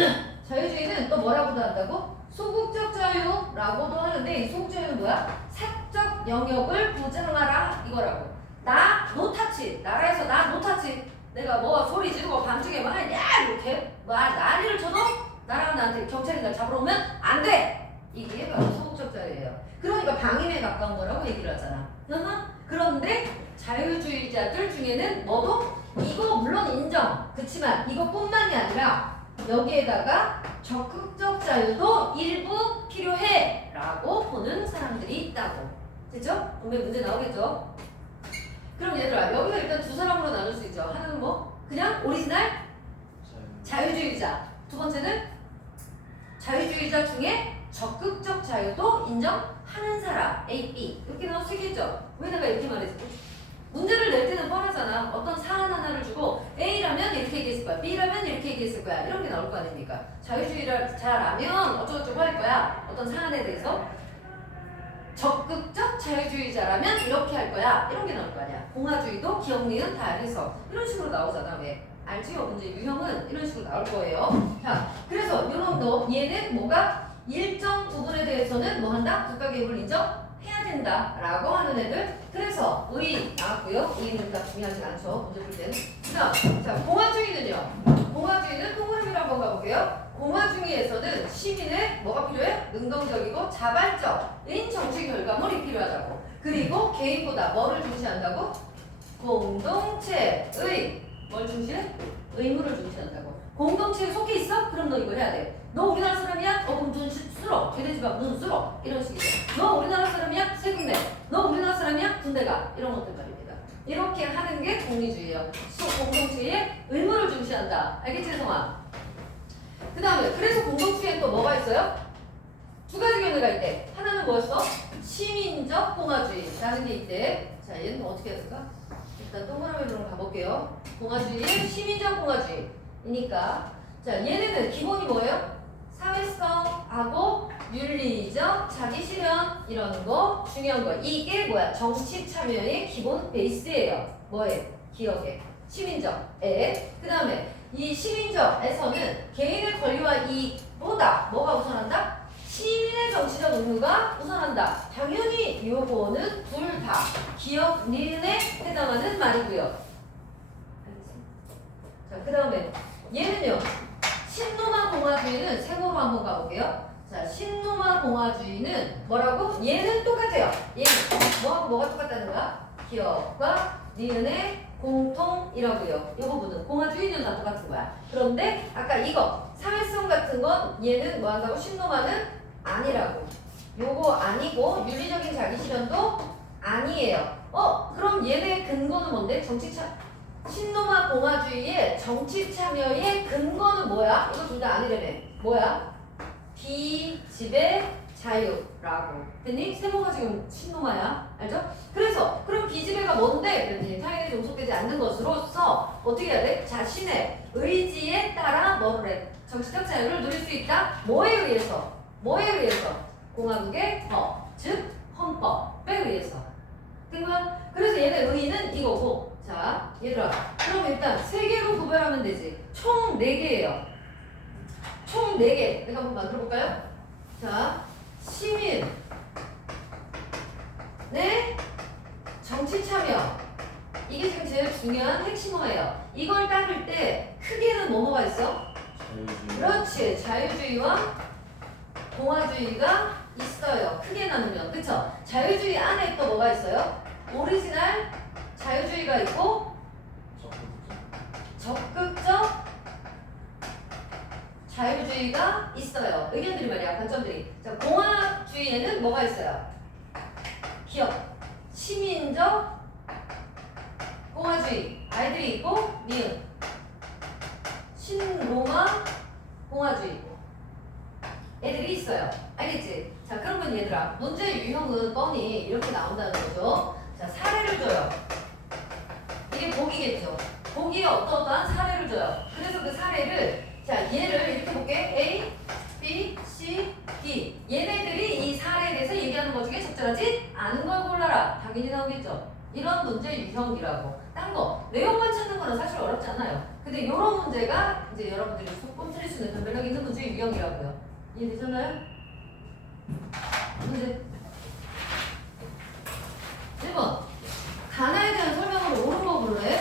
자유주의는 또 뭐라고도 한다고? 소극적 자유라고도 하는데 이 소극적 자유는 뭐야? 사적 영역을 보장하라 이거라고. 나 노타치. 나라에서 나 노타치. 내가 뭐 소리 지르고 밤중에 막 야 이렇게 난리를 쳐도 나라가 나한테 경찰이 날 잡으러 오면 안 돼. 이게 바로 소극적 자유예요. 그러니까 방임에 가까운 거라고 얘기를 하잖아. 그런데 자유주의자들 중에는 뭐도 이거 물론 인정. 그렇지만 이것뿐만이 아니라 여기에다가 적극적 자유도 일부 필요해 라고 보는 사람들이 있다고. 됐죠? 분명히 문제 나오겠죠? 그럼 얘들아 여기서 일단 2사람으로 나눌 수 있죠. 하나는 뭐? 그냥 오리지널 자유주의자. 2번째는 자유주의자 중에 적극적 자유도 인정하는 사람 A, B 이렇게 나올 수 있겠죠. 왜 내가 이렇게 말했지? 문제를 낼 때는 뻔하잖아. 어떤 사안 하나를 주고 A라면 이렇게 얘기했을 거야. B라면 이렇게 얘기했을 거야. 이런 게 나올 거 아닙니까? 자유주의를 잘하면 어쩌고저쩌고 할 거야. 어떤 사안에 대해서. 적극적 자유주의자라면 이렇게 할 거야. 이런 게 나올 거 아니야. 공화주의도 기억, 니은 다 해서 이런 식으로 나오잖아. 왜? 알지요? 문제 유형은 이런 식으로 나올 거예요. 자, 그래서 이런 얘는 뭐가 일정 부분에 대해서는 뭐 한다? 국가개혁을 인정해야 된다라고 하는 애들. 그래서 의 나왔고요. 의는 딱 중요하지 않죠. 문제 풀 때는. 자, 공화주의는요. 공화주의는 동그라미로 한번 가볼게요. 공화주의에서는 시민의 뭐가 필요해? 능동적이고 자발적인 정치 결과물이 필요하다고. 그리고 개인보다 뭐를 중시한다고? 공동체의 뭘 중시해? 의무를 중시한다고. 공동체에 속해 있어? 그럼 너 이거 해야 돼. 너 우리나라 사람이야? 그럼 눈 쓸어. 걔네 집 앞 눈 쓸어. 이런 식이죠. 너 우리나라 사람이야? 세군데. 너 우리나라 사람이야? 군대 가. 이런 것들 말입니다. 이렇게 하는 게 공리주의예요. 공동체의 의무를 중시한다. 알겠지, 혜성아? 그 다음에 그래서 공동주의엔 또 뭐가 있어요? 두 가지 견해가 있대. 하나는 뭐였어? 시민적 공화주의라는 게 있대. 자, 얘는 어떻게 해야 될까? 일단 동그라미로 가볼게요. 공화주의의 시민적 공화주의이니까. 자, 얘네는 기본이 뭐예요? 사회성하고 윤리적 자기 실현 이런 거 중요한 거. 이게 뭐야? 정치 참여의 기본 베이스예요. 뭐에? 기업에. 시민적에. 그 다음에 이 시민적에서는 개인의 권리와 이익보다 뭐가 우선한다? 시민의 정치적 의무가 우선한다. 당연히 요거는 둘 다 기업 니은에 해당하는 말이고요. 자, 그 다음에 얘는요. 신노마 공화주의는 세모로 한번 가볼게요. 자, 신노마 공화주의는 뭐라고? 얘는 똑같아요. 얘는 뭐가 똑같다는가? 기업과 니은의 공통이라고요. 이 부분은 공화주의는 다 똑같은 거야. 그런데 아까 이거 사회성 같은 건 얘는 뭐 한다고? 신노마는 아니라고. 요거 아니고 윤리적인 자기 실현도 아니에요. 그럼 얘네 근거는 뭔데? 신노마 공화주의의 정치 참여의 근거는 뭐야? 이거 둘 다 아니라며. 뭐야? 비지배 자유라고. 됐니? 세모가 지금 신노마야. 알죠? 그래서 그럼 비지배가 뭔데? 그랬더니 타인에 종속되지 않는 것으로서 어떻게 해야 돼? 자신의 의지에 따라 뭐를 해? 정치적 자유를 누릴 수 있다? 뭐에 의해서? 뭐에 의해서? 공화국의 법, 즉 헌법에 의해서. 된 거야? 그래서 얘네 의의는 이거고. 자, 얘들아. 그럼 일단 세 개로 구별하면 되지. 총 4개예요. 총 4개. 내가 한번 만들어 볼까요? 자, 시민. 네? 정치 참여. 이게 지금 제일 중요한 핵심어예요. 이걸 따를 때 크게는 뭐가 있어? 자유주의. 그렇지. 자유주의와 공화주의가 있어요. 크게 나누면. 그쵸? 자유주의 안에 또 뭐가 있어요? 오리지널 자유주의가 있고 적극적 자유주의가 있어요. 의견들이 말이야. 관점들이. 자, 공화주의에는 뭐가 있어요? 기업, 시민적 공화주의. 아이들이 있고 니은. 신로마 공화주의. 애들이 있어요. 알겠지? 자, 그러면 얘들아, 문제 유형은 뻔히 이렇게 나온다는 거죠. 자, 사례를 줘요. 이게 복이겠죠. 복이 어떠한 사례를 줘요. 그래서 그 사례를, 자, 얘를 이렇게 볼게. A, B, C, D. 얘네들이 이 사례에 대해서 얘기하는 것 중에 적절하지 않은 걸 골라라. 당연히 나오겠죠. 이런 문제 유형이라고. 딴 거, 내용만 찾는 거는 사실 어렵지 않아요. 근데 이런 문제가 이제 여러분들이 조금 틀릴 수 있는 변별력 있는 문제 유형이라고요. 이해되셨나요? 문제 1번. 가나에 대한 설명을 옳은 법으로 해.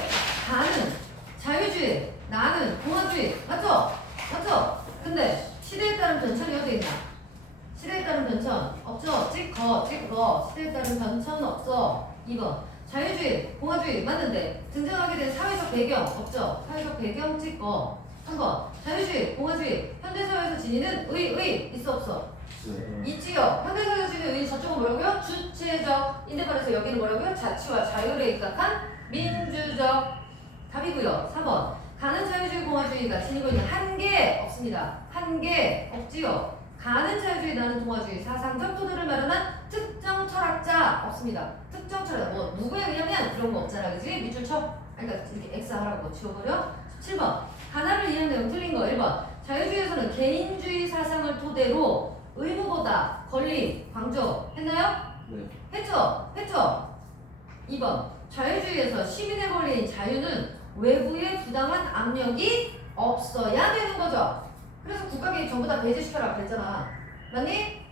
가는 자유주의, 나는 공화주의. 맞죠? 맞죠? 근데 시대에 따른 변천이 어디 있나? 시대에 따른 변천 없죠? 찍거. 시대에 따른 변천 없어. 2번. 자유주의, 공화주의 맞는데 등장하게 된 사회적 배경 없죠? 사회적 배경 찍거. 3번. 자유주의, 공화주의, 현대사회에서 지니는 의 있어 없어? 있지요. 현대사회에서 지니는 의 저쪽은 뭐라고요? 주체적. 인데 말해서 여기는 뭐라고요? 자치와 자율에 입각한 민주적. 답이고요. 3번. 가는 자유주의, 공화주의가 지니고 있는 한계 없습니다. 한계 없지요. 가는 자유주의, 나는 공화주의, 사상적 토대를 마련한 특정 철학자 없습니다. 특정 철학, 뭐 누구에 의하면 이런 거 없잖아, 그지? 밑줄 쳐. 그러니까 이렇게 X 하라고 지워버려. 7번. 가나를 이해한 내용 틀린 거. 1번. 자유주의에서는 개인주의 사상을 토대로 의무보다 권리 강조 했나요? 네. 했죠? 2번. 자유주의에서 시민의 권리인 자유는 외부의 부당한 압력이 없어야 되는 거죠. 그래서 국가개입 전부 다 배제시켜라 그랬잖아. 맞니?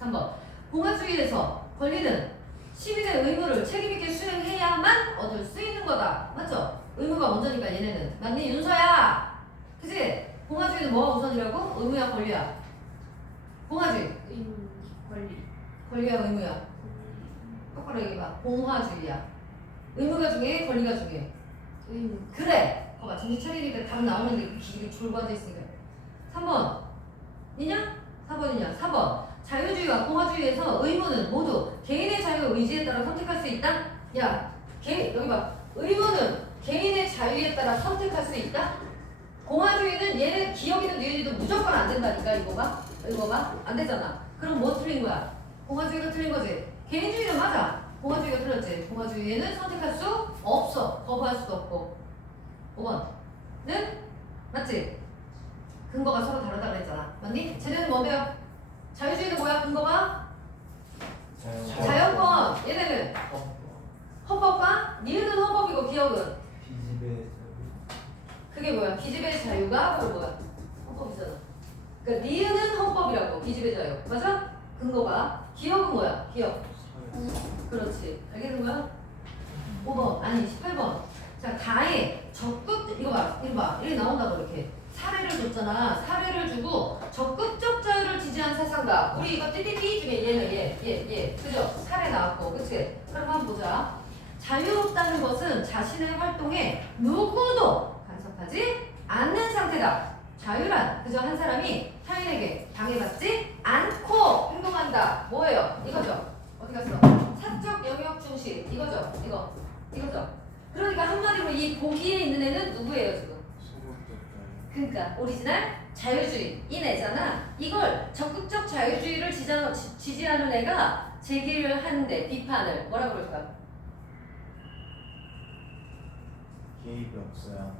3번. 공화주의에서 권리는 시민의 의무를 책임있게 수행해야만 얻을 수 있는 거다. 맞죠? 의무가 먼저니까 얘네는. 맞니? 윤서야! 그치? 공화주의는 뭐가 우선이라고? 의무야 권리야? 공화주의. 권리. 권리야 의무야? 똑바로 얘기해봐. 공화주의야. 의무가 중요해? 권리가 중요해? 의무. 그래! 봐봐. 정신 차리니까 답 나오는데 기집이 졸고 앉아있으니까. 3번. 이냐? 4번이냐? 4번. 자유주의와 공화주의에서 의무는 모두 개인의 자유 의지에 따라 선택할 수 있다? 야, 여기 봐. 의무는 개인의 자유에 따라 선택할 수 있다? 공화주의는 얘네 기억이든 니은이도 무조건 안 된다니까. 이거 봐. 안 되잖아. 그럼 뭐 틀린 거야? 공화주의가 틀린 거지. 개인주의는 맞아. 공화주의가 틀렸지. 공화주의에는 선택할 수 없어. 거부할 수도 없고. 5번은 맞지? 근거가 서로 다르다고 했잖아. 맞니? 쟤네는 뭔데요? 자유주의는 뭐야? 근거가? 자연권. 얘네는 헌법과? 니은은 헌법이고 기억은? 기집애 그게 뭐야? 기집의 자유가 바로 뭐야? 헌법이잖아. 그러니까 니은은 헌법이라고. 기집의 자유. 맞아? 근거가. 기억은 뭐야? 기억. 그렇지. 알겠는 거야? 5번. 아니 18번. 자, 가에 적극 이거 봐. 이렇게 나온다고 이렇게. 사례를 줬잖아. 사례를 주고 적극적 자유를 지지한 사상가. 우리 이거 띠띠띠 중에 얘는 얘. 그죠? 사례 나왔고. 그치? 그럼 한번 보자. 자유롭다는 것은 자신의 활동에 누구도 간섭하지 않는 상태다. 자유란 그저 한 사람이 타인에게 방해받지 않고 행동한다. 뭐예요? 이거죠. 어디 갔어? 사적 영역 중시. 이거죠. 이거죠. 그러니까 한마디로 이 보기에 있는 애는 누구예요 지금? 그러니까 오리지널 자유주의인 애잖아. 이걸 적극적 자유주의를 지지하는 애가 제기를 하는데 비판을 뭐라 그럴까? 개입이 없어야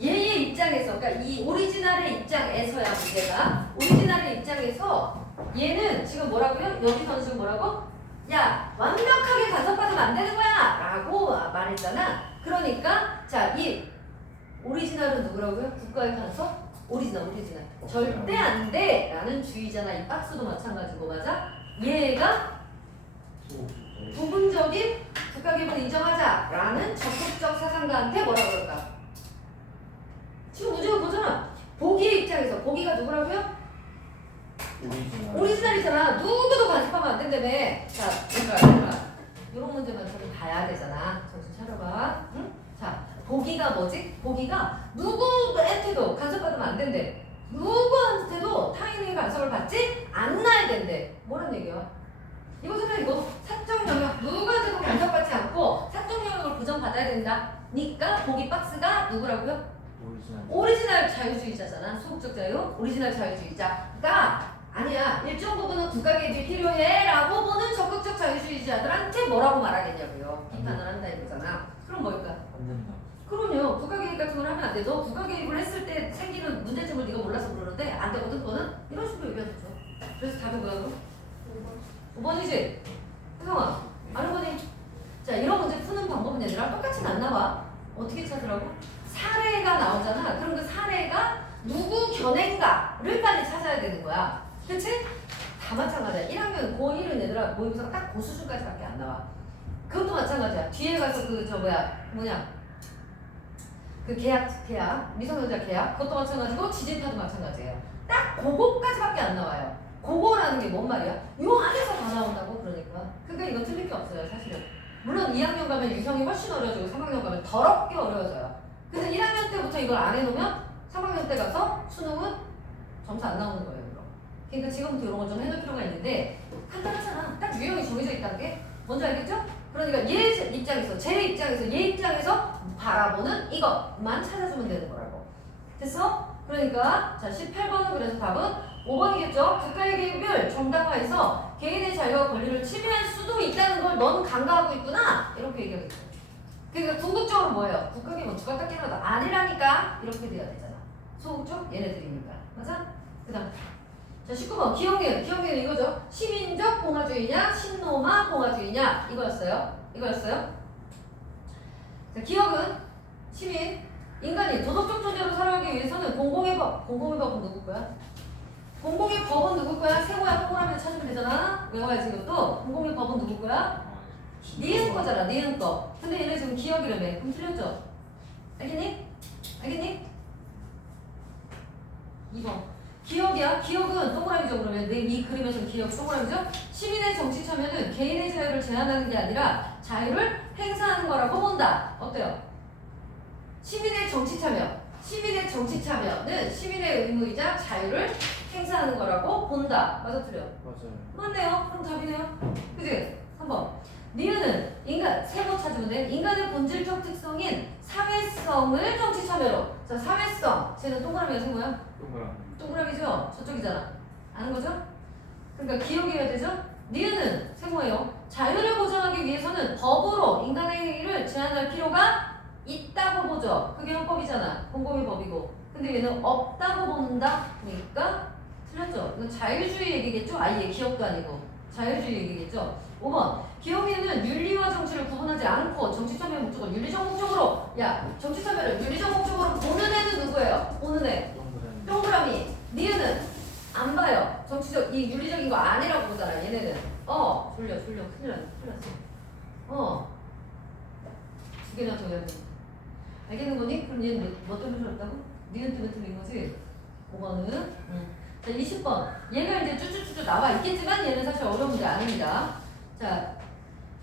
얘의 입장에서, 그러니까 이 오리지널의 입장에서야 문제가. 오리지널의 입장에서 얘는 지금 뭐라고요? 여기서는 지금 뭐라고? 야, 완벽하게 간섭받으면 안 되는 거야! 라고 말했잖아. 그러니까 자, 이 오리지널은 누구라고요? 국가의 간섭? 오리지널. 절대 안 돼! 라는 주의잖아. 이 박스도 마찬가지고, 맞아? 얘가 부분적인 국가 기업을 인정하자 라는 적극적 사상가한테 뭐라 그럴까? 지금 문제가 그거잖아. 보기의 입장에서 보기가 누구라고요? 오리지널이잖아. 누구도 간섭하면 안 된다며. 자, 그러니까 이런 문제만 좀 봐야 되잖아. 정신 차려봐. 응? 자, 보기가 뭐지? 보기가 누구한테도 간섭받으면 안 된대. 누구한테도 타인의 간섭을 받지 않아야 된대. 뭐란 얘기야? 이거잖아. 이거 사적 영역 누구한테도 간섭받지 않고 사적 영역을 부정받아야 된다. 니까 보기 박스가 누구라고요? 오리지널 자유주의자잖아. 소극적 자유, 오리지널 자유주의자가 아니야. 일정 부분은 국가 개입이 필요해 라고 보는 적극적 자유주의자들한테 뭐라고 말하겠냐고요. 비판을 한다 이거잖아. 그럼 뭘까? 안 된다. 그럼요. 국가 개입 같은 걸 하면 안 되죠. 국가 개입을 했을 때 생기는 문제점을 네가 몰라서 그러는데 안 되거든. 그거는 이런 식으로 얘기하죠. 그래서 답이 뭐야 그럼? 5번이지? 혜성아, 아르머니. 자, 이런 문제 푸는 방법은 얘들아 똑같이는 안 나와. 어떻게 찾으라고? 사례가 나오잖아. 그럼 그 사례가 누구 견해인가를 빨리 찾아야 되는 거야. 그치? 다 마찬가지야. 1학년 고1은 얘들아 모의고사가 딱 그 수준까지밖에 안 나와. 그것도 마찬가지야. 뒤에 가서 그 계약, 미성년자 계약, 그것도 마찬가지고 지진파도 마찬가지예요. 딱 그거까지밖에 안 나와요. 그거라는 게 뭔 말이야? 요 안에서 다 나온다고 그러니까. 그러니까 이거 틀릴 게 없어요, 사실은. 물론 2학년 가면 유형이 훨씬 어려워지고 3학년 가면 더럽게 어려워져요. 그래서 1학년 때부터 이걸 안 해놓으면 3학년 때 가서 수능은 점수 안 나오는 거예요, 그럼. 그러니까 지금부터 이런 걸 좀 해놓을 필요가 있는데 간단하잖아. 딱 유형이 정해져 있다는 게. 뭔지 알겠죠? 그러니까 얘 입장에서, 제 입장에서, 얘 입장에서 바라보는 이것만 찾아주면 되는 거라고. 됐어? 그러니까 자 18번은 그래서 답은 5번이겠죠? 국가의 개입을 정당화해서 개인의 자유와 권리를 침해할 수도 있다는 걸 넌 간과하고 있구나. 이렇게 얘기하겠죠. 그러니까 궁극적으로 뭐예요? 국가 개입은 누가 딱 깨어나도 아니라니까 이렇게 돼야 되잖아. 소극적 얘네들이니까. 맞아? 그 다음 자 19번 기억은 이거죠. 시민적 공화주의냐 신노마 공화주의냐 이거였어요. 자, 기억은 시민 인간이 도덕적 존재로 살아가기 위해서는 공공의 법은 누구 거야? 공공의 법은 누구 거야? 세모야 동그라미 찾으면 되잖아. 외워야지 이것도. 공공의 법은 누구 거야? 니은 거잖아. 니은 거. 근데 얘네 지금 기억이라며. 그럼 틀렸죠? 알겠니? 2번 기억이야. 기억은 동그라미죠. 그러면 이 그림에서는 기억 동그라미죠. 시민의 정치 참여는 개인의 자유를 제한하는 게 아니라 자유를 행사하는 거라고 본다. 어때요? 시민의 정치 참여. 시민의 정치 참여는 시민의 의무이자 자유를 행사하는 거라고 본다. 맞아 틀려? 맞아요. 맞네요. 그럼 답이네요. 그지? 3번. 니은은 인간, 세모 찾으면 돼. 인간의 본질적 특성인 사회성을 정치 참여로. 자, 사회성. 쟤는 동그라미야, 세모야? 동그라미. 동그라미죠? 저쪽이잖아. 아는 거죠? 그러니까 기억해야 되죠? 니은은 세모예요. 자유를 보장하기 위해서는 법으로 인간의 행위를 제한할 필요가 있다고 보죠. 그게 헌법이잖아. 공공의 법이고. 근데 얘는 없다고 본다. 그러니까 틀렸죠. 이건 자유주의 얘기겠죠? 아예 기업도 아니고. 자유주의 얘기겠죠? 5번. 기업인은 윤리와 정치를 구분하지 않고 정치 참여 목적을 윤리적 목적으로. 야, 정치 참여를 윤리적 목적으로 보는 애는 누구예요? 보는 애. 동그라미. 동그라미. 니은은 안 봐요. 정치적 이 윤리적인 거 아니라고 보잖아. 얘네는. 졸려 큰일 났어. 두 개나 더 해야 돼. 알겠는 거니? 그럼 얘는 뭐 때문에 틀렸다고? 니은 때문에 틀린 거지? 5번은 자 20번. 얘가 이제 쭈쭈쭈쭈 나와 있겠지만 얘는 사실 어려운 문제 아닙니다. 자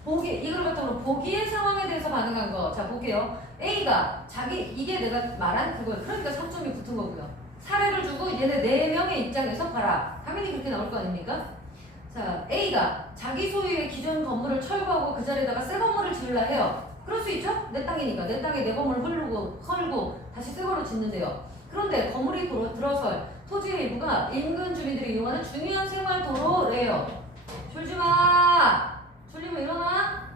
보기 이걸 바탕으로 보기의 상황에 대해서 반응한 거. 자 볼게요. A가 자기 이게 내가 말한 그거예요. 그러니까 3점이 붙은 거고요. 사례를 주고 얘네 4명의 입장에서 봐라. 당연히 그렇게 나올 거 아닙니까? 자 A가 자기 소유의 기존 건물을 철거하고 그 자리에다가 새 건물을 지으려 해요. 그럴 수 있죠? 내 땅이니까 내 땅에 내 건물을 헐고 다시 새 걸로 짓는데요. 그런데 건물이 들어설 토지의 일부가 인근 주민들이 이용하는 중요한 생활 도로래요. 졸지 마. 졸리면 일어나.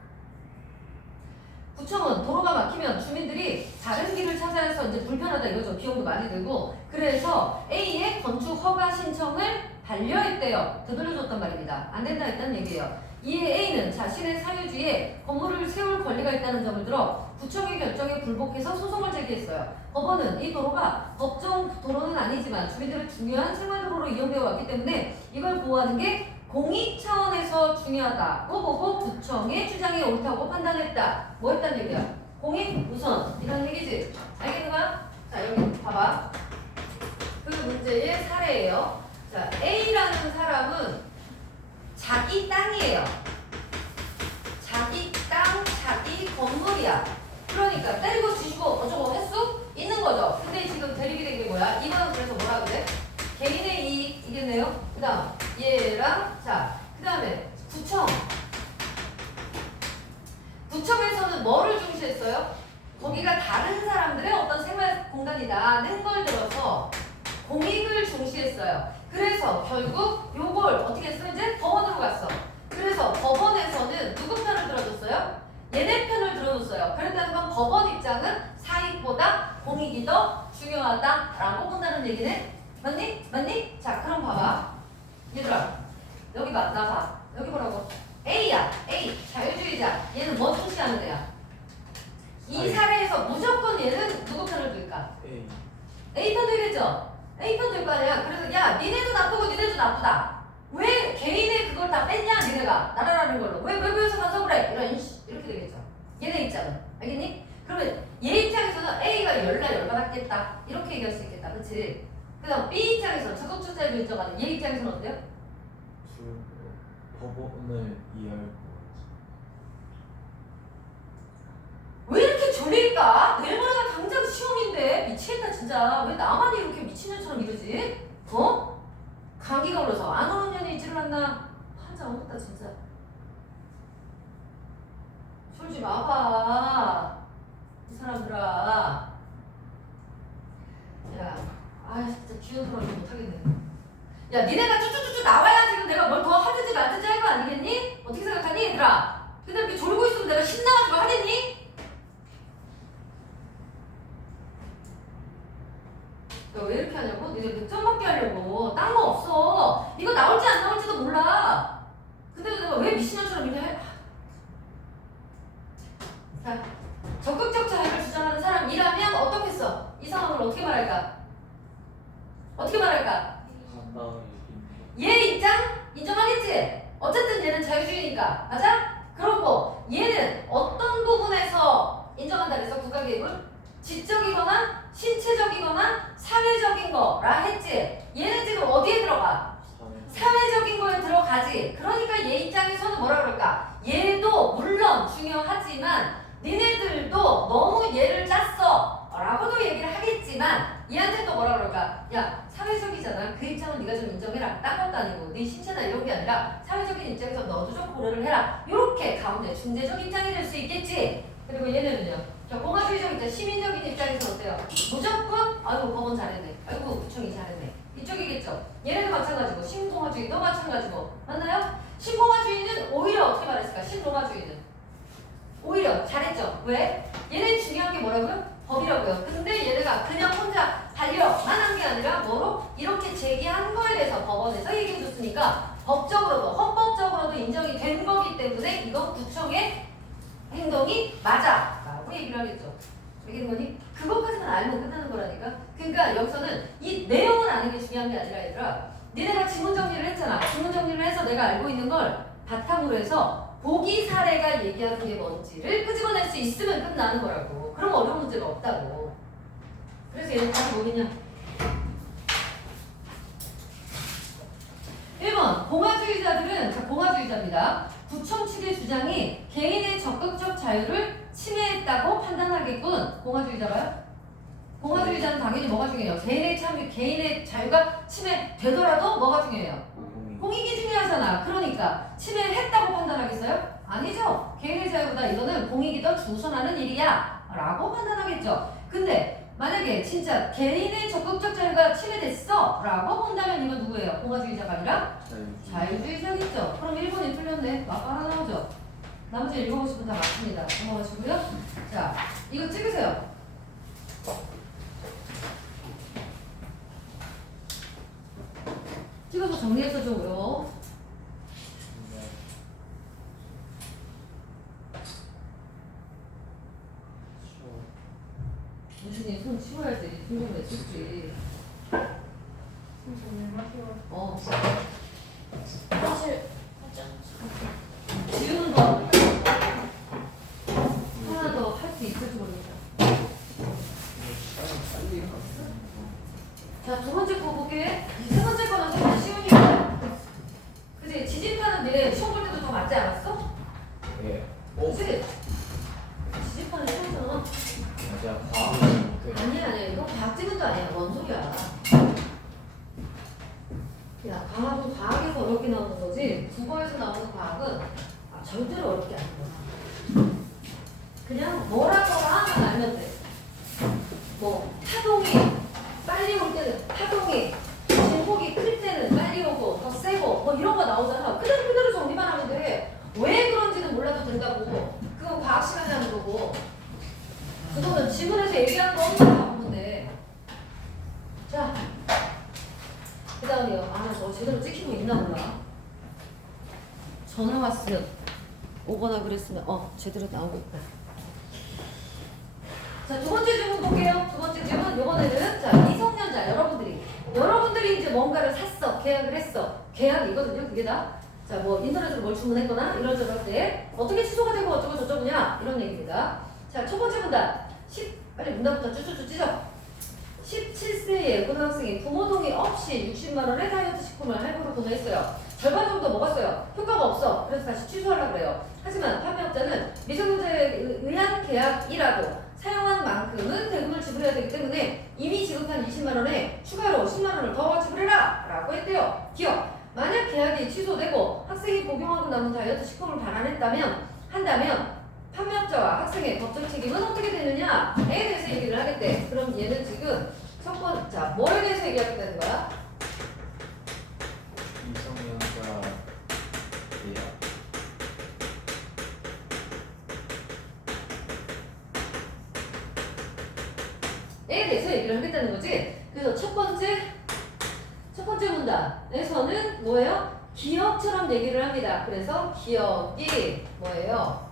구청은 도로가 막히면 주민들이 다른 길을 찾아서 이제 불편하다 이거죠. 비용도 많이 들고. 그래서 A의 건축 허가 신청을 반려했대요. 되돌려줬단 말입니다. 안 된다 했다는 얘기예요. 이에 A는 자신의 사유지에 건물을 세울 권리가 있다는 점을 들어 구청의 결정에 불복해서 소송을 제기했어요. 법원은 이 도로가 법정 도로는 아니지만 주민들의 중요한 생활도로로 이용되어 왔기 때문에 이걸 보호하는 게 공익 차원에서 중요하다고 보고 구청의 주장이 옳다고 판단했다. 뭐 했다는 얘기야? 공익 우선 이런 얘기지. 알겠는 거야? 자 여기 봐봐. 그 문제의 사례예요. 자 A라는 사람은 자기 땅이에요. 자기 땅, 자기 건물이야. 그러니까 때리고 지시고 어쩌고 할 수 있는 거죠. 근데 지금 대립이 된 게 뭐야? 이거는 그래서 뭐라 그래? 개인의 이익이겠네요. 그 다음 얘랑 자 그 다음에 구청에서는 뭐를 중시했어요? 거기가 다른 사람들의 어떤 생활 공간이다는 걸 들어서 공익을 중시했어요. 그래서 결국 요걸 어떻게 했어? 이제 법원으로 갔어. 그래서 법원에서는 누구 편을 들어줬어요? 얘네 편을 들어줬어요. 그랬다는 건 법원 입장은 사익보다 공익이 더 중요하다라고 본다는 얘기네. 맞니? 맞니? 자 그럼 봐봐. 얘들아 여기 봐. 나 봐. 여기 보라고. A야. A. 자유주의자. 얘는 뭐 중시하는 애야? 이 사례에서 무조건 얘는 누구 편을 들까? A. A 편 들겠죠? A 편 들 거 아니야. 그래서 야 니네도 나쁘고 니네도 나쁘다. 왜 개인의 그걸 다 뺐냐 니네가 나라라는 걸로. 왜 외부에서 가서 그래? 이렇게 되겠죠. 얘네 입장은. 알겠니? 그러면 얘 입장에서는 A가 열받았겠다. 이렇게 얘기할 수 있겠다. 그치? 그 다음 B 입장에서 적극적자를 인정하는 얘 입장에서는 어때요? 법원을 이해할 것 왜 이렇게 졸릴까? 내일 모레가 당장 시험인데 미치겠다 진짜. 왜 나만 이렇게 미친년처럼 이러지? 감기가 올라서 안 오는 년이 있지를 않나? 환장 오겠다 진짜. 졸지 마봐 이 사람들아. 야, 진짜 귀여운 소리 못하겠네. 야 니네가 쭈쭈쭈쭈 나와야 지금 내가 뭘 더 하든지 말든지 할 거 아니겠니? 어떻게 생각하니 얘들아? 근데 이렇게 졸고 있으면 내가 신나가지고 하겠니? 왜 이렇게 하냐고? 니네 100점 맞게 하려고. 딴 거 없어. 이거 나올지 안 나올지도 몰라. 근데 내가 왜 미친년처럼 이렇게 해? 자, 적극적 자유를 주장하는 사람이라면 어떻겠어? 이 상황을 어떻게 말할까? 어떻게 말할까? 같아요. 얘 입장 인정하겠지? 어쨌든 얘는 자유주의니까. 맞아? 그렇고 얘는 어떤 부분에서 인정한다 그래서 국가개입을? 지적이거나 신체적이거나 사회적인 거라 했지. 얘는 지금 어디에 들어가? 사회적인 거에 들어가지. 그러니까 얘 입장에서는 뭐라 그럴까? 얘도 물론 중요하지만 니네들도 너무 얘를 짰어 라고도 얘기를 하겠지만 이렇게 가운데 중재적 입장이 될 수 있겠지. 그리고 얘네는요. 자, 공화주의적 입장, 시민적인 입장에서 어때요? 무조건 아이고 법원 잘했네. 아이고 구청이 잘했네. 이쪽이겠죠. 얘네도 마찬가지고 신공화주의도 마찬가지고 맞나요? 신공화주의는 오히려 어떻게 말했을까? 신로마주의는 오히려 잘했죠. 왜? 얘네 중요한 게 뭐라고요? 법이라고요. 근데 얘네가 그냥 혼자 달려만 한 게 아니라 뭐로? 이렇게 제기한 거에 대해서 법원에서 얘기해 줬으니까 법적으로도 헌법적으로도 인정이 된 거기 때문에 이건 구청의 행동이 맞아 라고 얘기를 하겠죠. 알겠는 거니? 그것까지만 알면 끝나는 거라니까. 그러니까 여기서는 이 내용을 아는 게 중요한 게 아니라 얘들아, 니네가 지문 정리를 했잖아. 지문 정리를 해서 내가 알고 있는 걸 바탕으로 해서 보기 사례가 얘기하는 게 뭔지를 끄집어낼 수 있으면 끝나는 거라고. 그럼 어려운 문제가 없다고. 그래서 얘는 답이 뭐겠냐? 1번 공화주의자들은, 자, 공화주의자입니다. 구청 측의 주장이 개인의 적극적 자유를 침해했다고 판단하겠군. 공화주의자가요? 공화주의자는 당연히 뭐가 중요해요? 개인의 참여, 개인의 자유가 침해되더라도 뭐가 중요해요? 공익이 중요하잖아. 그러니까 침해했다고 판단하겠어요? 아니죠. 개인의 자유보다 이거는 공익이 더 우선하는 일이야 라고 판단하겠죠. 근데 만약에 진짜 개인의 적극적 자유가 침해됐어 라고 본다면 이건 누구예요? 공화주의자가 아니라 자유주의자겠죠. 그럼 1번이 틀렸네. 막 하나 나오죠. 나머지 읽어보시면 다 맞습니다. 넘어가시고요. 자, 이거 찍으세요. 찍어서 정리해서 줘요. 무슨이 손 치워야지. 손 좀 내주지. 어. 사실 지우는 거 하나 더 할 수 있을지 모르겠다. 자, 두 번째 거 볼게. 세 번째 거는 정말 쉬운 일이야. 그치? 지진파는 니네 시험 볼 때도 더 맞지 않았어? 예. 그치? 지진파는 쉬웠잖아. 제가 과학을 못해. 아니야. 이거 과학 지문도 아니야. 뭔 소리야. 야, 과학은 과학에서 어렵게 나오는 거지. 국어에서 나오는 과학은 절대로 어렵게 안 나와. 그냥 뭐라거나 알면 돼. 뭐 파동이 빨리 올 때는 파동이, 진폭이 클 때는 빨리 오고 더 세고 뭐 이런 거 나오잖아. 그대로 정리만 하면 돼. 왜 그런지는 몰라도 된다고. 그건 과학 시간에 하는 거고. 그거는 지문에서 얘기하는 거 엄청 다 보면 돼. 자, 그 다음이요. 아, 저 제대로 찍힌 거 있나 몰라. 전화 왔으면 오거나 그랬으면 제대로 나오고 있다. 자, 두 번째 질문 볼게요. 두 번째 질문 요번에는 자, 미성년자 여러분들이 이제 뭔가를 샀어. 계약을 했어. 계약이거든요. 그게 다. 자, 뭐 인터넷으로 뭘 주문했거나 이럴저럴 때 어떻게 취소가 되고 어쩌고 저쩌고냐 이런 얘기입니다. 자, 첫 번째 문단. 빨리 문단부터 쭈쭈쭈 찢어. 17세의 고등학생이 부모 동의 없이 60만 원의 다이어트 식품을 할부로 구매했어요. 절반 정도 먹었어요. 효과가 없어. 그래서 다시 취소하려고 그래요. 하지만 판매업자는 미성년자에 의한 계약이라도 사용한 만큼은 대금을 지불해야 되기 때문에 이미 지급한 20만 원에 추가로 10만 원을 더 지불해라 라고 했대요. 기억. 만약 계약이 취소되고 학생이 복용하고 남은 다이어트 식품을 한다면 판매업자와 학생의 법적 책임은 어떻게 되느냐에 대해서 얘기를 하겠대. 그럼 얘는 지금 첫 번째, 자, 뭐에 대해서 얘기하겠다는 거야? 미성년자 예약. 에 대해서 얘기를 하겠다는 거지. 그래서 첫 번째 문단에서는 뭐예요? 기억처럼 얘기를 합니다. 그래서 기억이 뭐예요?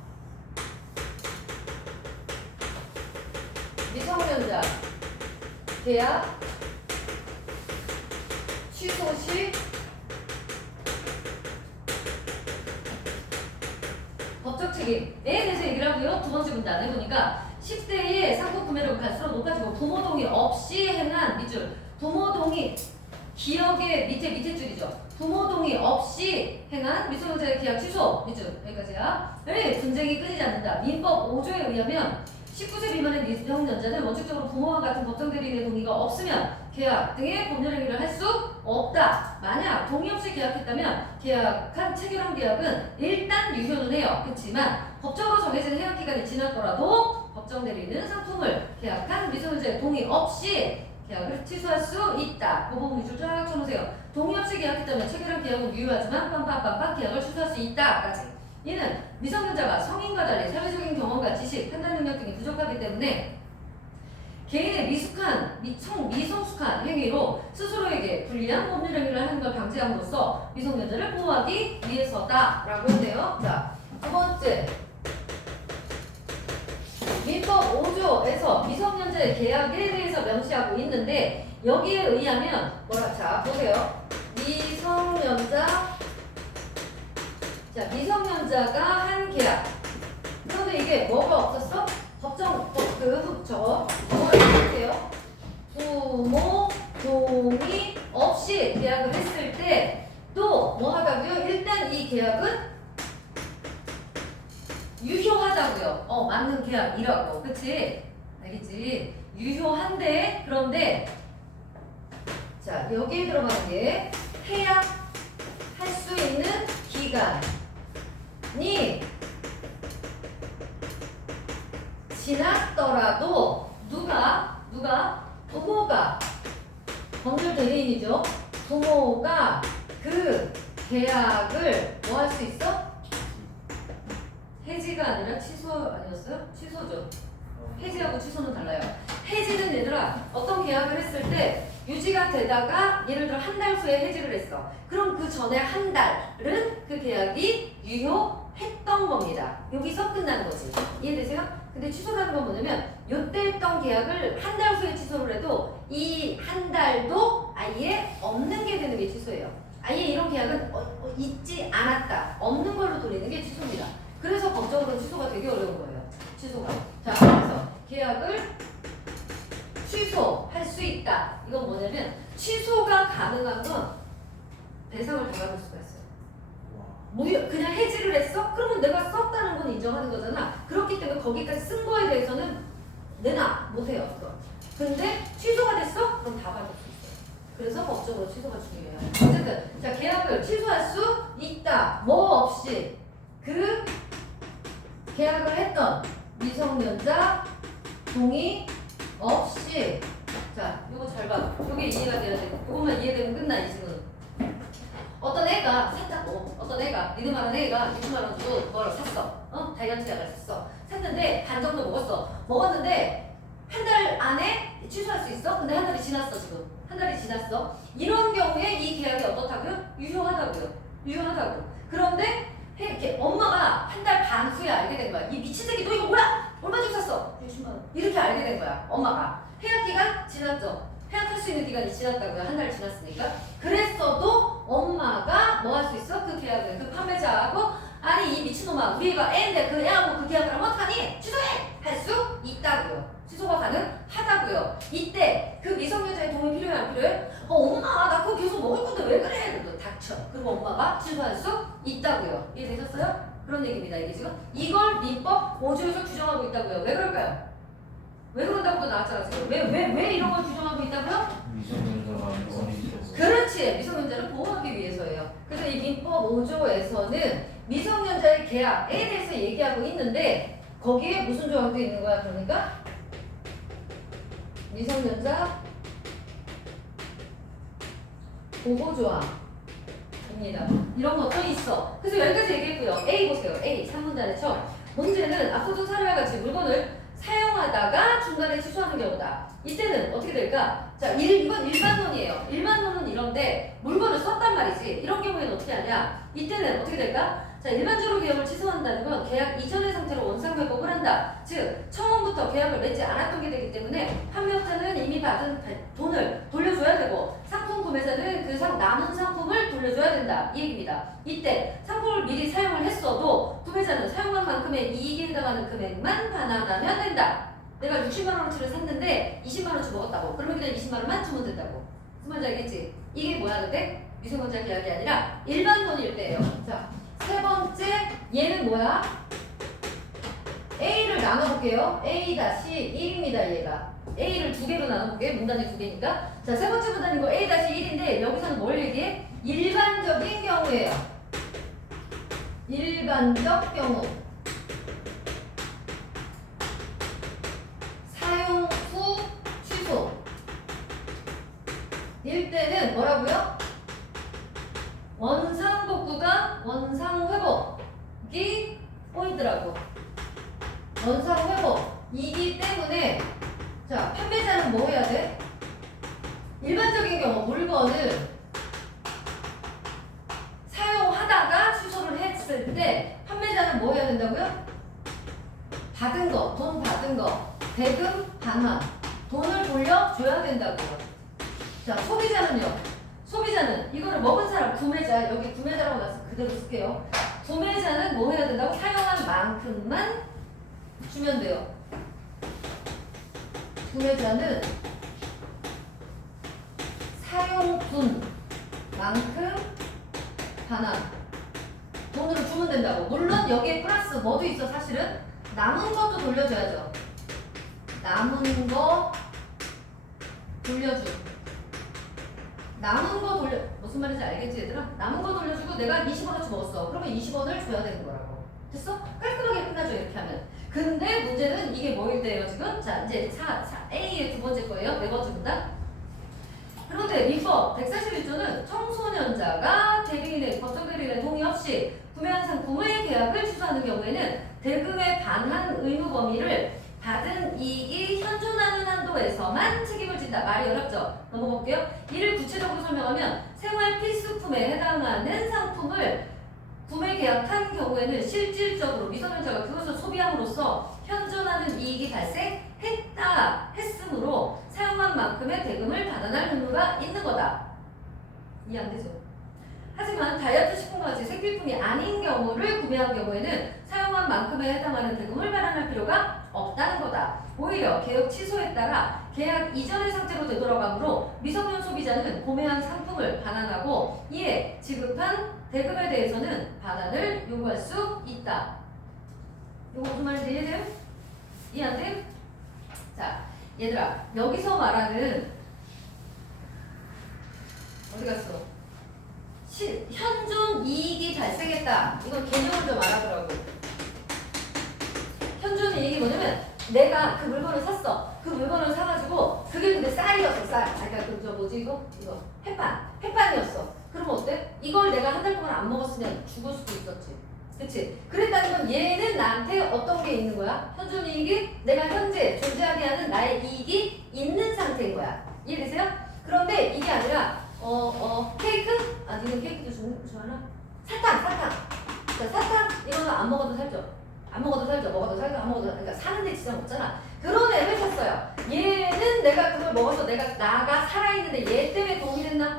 미성년자 계약 취소 시 법적 책임에 대해서 얘기를 하고요. 두 번째 문단에 보니까 10대의 상품 구매력이 갈수록 높아지고 부모 동의 없이 행한 밑줄, 부모 동의 기억의 밑에 줄이죠. 부모 동의 없이 행한 미성년자의 계약 취소 밑줄 여기까지야. 왜 분쟁이 끊이지 않는다. 민법 5조에 의하면 19세 미만의 미성년자는 원칙적으로 부모와 같은 법정 대리인의 동의가 없으면 계약 등의 법률 행위를 할 수 없다. 만약 동의 없이 계약했다면 계약한 체결한 계약은 일단 유효는 해요. 그렇지만 법적으로 정해진 해약 기간이 지났더라도 법정 대리인은 상품을 계약한 미성년자의 동의 없이 계약을 취소할 수 있다. 법원 위주 쫙 쳐놓으세요. 동의 없이 계약했다면 체결한 계약은 유효하지만 빰빰빰빰 계약을 취소할 수 있다까지. 이는 미성년자가 성인과 달리 사회적인 경험과 지식, 판단 능력 등이 부족하기 때문에 개인의 미성숙한 행위로 스스로에게 불리한 법률 행위를 하는 걸 방지함으로써 미성년자를 보호하기 위해서다라고 했네요. 자, 두 번째. 민법 5조에서 미성년자의 계약에 대해서 명시하고 있는데 여기에 의하면 자, 보세요. 미성년자가 한 계약. 그런데 이게 뭐가 없었어? 뭐가 있을게요? 부모 동의 없이 계약을 했을 때 또 뭐 하다고요? 일단 이 계약은 유효하다고요. 맞는 계약이라고. 그치? 알겠지? 유효한데, 그런데, 자, 여기에 들어가는 게, 해약 할 수 있는 기간이 지났더라도, 부모가, 법률 대리인이죠. 부모가 그 계약을 뭐 할 수 있어? 해지가 아니라 취소 아니었어요? 취소죠. 해지하고 취소는 달라요. 해지는 얘들아 어떤 계약을 했을 때 유지가 되다가 예를 들어 한 달 후에 해지를 했어. 그럼 그 전에 한 달은 그 계약이 유효했던 겁니다. 여기서 끝나는 거지. 이해되세요? 근데 취소라는 건 뭐냐면 요때 했던 계약을 한 달 후에 취소를 해도 이 한 달도 아예 없는 게 되는 게 취소예요. 아예 이런 계약은 있지 않았다. 없는 걸로 돌리는 게 취소입니다. 그래서 법적으로 취소가 되게 어려운 거예요. 취소가. 자, 그래서 계약을 취소할 수 있다. 이건 뭐냐면 취소가 가능한 건 배상을 다 받을 수가 있어요. 그냥 해지를 했어? 그러면 내가 썼다는 건 인정하는 거잖아. 그렇기 때문에 거기까지 쓴 거에 대해서는 내놔 못해요. 근데 취소가 됐어? 그럼 다 받을 수 있어요. 그래서 법적으로 취소가 중요해요. 어쨌든 자, 계약을 취소할 수 있다. 뭐 없이 그 계약을 했던 미성년자 동의 없이. 자, 이거 잘 봐. 이게 이해가 돼야 돼. 이것만 이해되면 끝나 이 지금. 어떤 애가 샀다고. 어떤 애가 니네 말한 애가 60만 원 주고 그걸 샀어. 다이어트 약을 샀어. 샀는데 반 정도 먹었어. 먹었는데 한 달 안에 취소할 수 있어? 근데 한 달이 지났어 지금. 한 달이 지났어. 이런 경우에 이 계약이 어떻다고요? 유효하다고요. 유효하다고. 그런데 이렇게 엄마가 한 달 반 후에 알게 된 거야. 이 미친 새끼 너 이거 뭐야? 얼마 주고 샀어? 60만 원. 이렇게 알게 된 거야. 엄마가. 해약 기간 지났죠. 해약할 수 있는 기간이 지났다고요. 한 달 지났으니까. 그랬어도 엄마가 뭐 할 수 있어? 그 계약을 그 판매자하고 아니 이 미친놈아 우리 애가 애인데 그 애하고 그 계약을 하면 어떡하니? 취소해! 할 수 있다고요. 취소가 가능하다고요. 이때 그 미성년자의 도움이 필요해 안 필요해? 엄마 나 그거 계속 먹을 건데 왜 그래? 그래도 닥쳐. 그리고 엄마가 취소할 수 있다고요. 이해되셨어요? 그런 얘기입니다. 이게 지금 이걸 민법 5조에서 규정하고 있다고요. 왜 그럴까요? 왜 그런다고도 나왔잖아 지금. 왜 이런 걸 규정하고 있다고요? 미성년자가 어리죠. 그렇지. 미성년자를 보호하기 위해서예요. 그래서 이 민법 5조에서는 미성년자의 계약에 대해서 얘기하고 있는데 거기에 무슨 조항도 있는 거야? 그러니까 미성년자 보호조항입니다. 이런 것도 있어. 그래서 여기까지 얘기했고요. A 보세요. A 3문단의 첫 문제는 앞서도 사례와 같이 물건을 사용하다가 중간에 취소하는 경우다. 이때는 어떻게 될까? 자, 이건 일반론이에요. 일반론은 이런데 물건을 썼단 말이지. 이런 경우에는 어떻게 하냐? 이때는 어떻게 될까? 자, 일반적으로 계약을 취소한다는 건 계약 이전의 상태로 원상회복을 한다. 즉, 처음부터 계약을 맺지 않았던 게 되기 때문에 판매업자는 이미 받은 돈을 돌려줘야 되고 상품 구매자는 그 남은 상품을 돌려줘야 된다. 이 얘기입니다. 이때 상품을 미리 사용을 했어도 구매자는 사용한 만큼의 이익에 해당하는 금액만 반환하면 된다. 내가 60만원어치를 샀는데 20만원어치 먹었다고. 그러면 그냥 20만원만 주면 된다고. 무슨 말인지 알겠지? 이게 뭐야 근데? 미성년자 계약이 아니라 일반 돈일 때예요. 자, 세 번째 얘는 뭐야? A를 나눠볼게요. A-1입니다, 얘가. A를 두 개로 나눠볼게요. 문단이 두 개니까. 자, 세 번째 문단인 거 A-1인데, 여기서는 뭘 얘기해? 일반적인 경우예요. 일반적 경우. 사용 후 취소. 일 때는 뭐라고요? 원상복구가 원상회복이 포인트라고. 원상회복이기 때문에 자, 판매자는 뭐 해야 돼? 일반적인 경우 물건을 사용하다가 취소를 했을 때 판매자는 뭐 해야 된다고요? 받은 거, 돈 받은 거, 대금 반환, 돈을 돌려줘야 된다고요. 자, 소비자는요? 소비자는 이거를 먹은 사람, 구매자, 여기 구매자라고 나서 그대로 쓸게요. 구매자는 뭐 해야 된다고? 사용한 만큼만 주면 돼요. 구매자는 사용분만큼 반환 돈으로 주면 된다고. 물론 여기에 플러스 뭐도 있어. 사실은 남은 것도 돌려줘야죠. 남은 거 돌려줘. 남은 거 돌려, 무슨 말인지 알겠지 얘들아? 남은 거 돌려주고 내가 20원어치 먹었어. 그러면 20원을 줘야 되는 거라고. 됐어? 깔끔하게 끝나죠 이렇게 하면. 근데 문제는 이게 뭐일 때예요 지금? 자, 이제 A의 두 번째 거예요. 네 번째 문단. 그런데 민법 141조는 청소년자가 대리인의 법정 대리인의 동의 없이 구매한 상품의 계약을 취소하는 경우에는 대금의 반환 의무 범위를 받은 이익이 현존하는 한도에서만 책임을 진다. 말이 어렵죠? 넘어볼게요. 이를 구체적으로 설명하면 생활 필수품에 해당하는 상품을 구매 계약한 경우에는 실질적으로 미성년자가 그것을 소비함으로써 현존하는 이익이 했으므로 사용한 만큼의 대금을 받아날 의무가 있는 거다. 이해 안 되죠? 하지만 다이어트 식품과 같이 생필품이 아닌 경우를 구매한 경우에는 사용한 만큼에 해당하는 대금을 마련할 필요가 없다는 거다. 오히려 계약 취소에 따라 계약 이전의 상태로 되돌아가므로 미성년 소비자는 구매한 상품을 반환하고 이에 지급한 대금에 대해서는 반환을 요구할 수 있다. 이거 무슨 말인지 이해돼요? 이해 안 돼요? 자, 얘들아, 여기서 말하는 어디 갔어? 현존 이익이 발생했다. 이건 개념을 좀 알아보라고. 현존 이익이 뭐냐면 내가 그 물건을 샀어. 그 물건을 사가지고 그게 근데 쌀이었어. 쌀. 그러니까 그 저 뭐지 이거 햇반이었어. 그러면 어때? 이걸 내가 한 달 동안 안 먹었으면 죽을 수도 있었지. 그치? 그랬다면 얘는 나한테 어떤 게 있는 거야? 현존 이익이 내가 현재 존재하게 하는 나의 이익이 있는 상태인 거야. 이해되세요? 그런데 이게 아니라 케이크? 아, 니는 케이크도 좋아하나? 사탕! 자, 사탕? 이거는 안 먹어도 살죠. 안 먹어도 살죠. 먹어도 살죠. 안 먹어도 살죠. 그러니까 사는데 지장 없잖아. 그런 애를 샀어요. 얘는 내가 그걸 먹어서 나가 살아있는데 얘 때문에 도움이 됐나?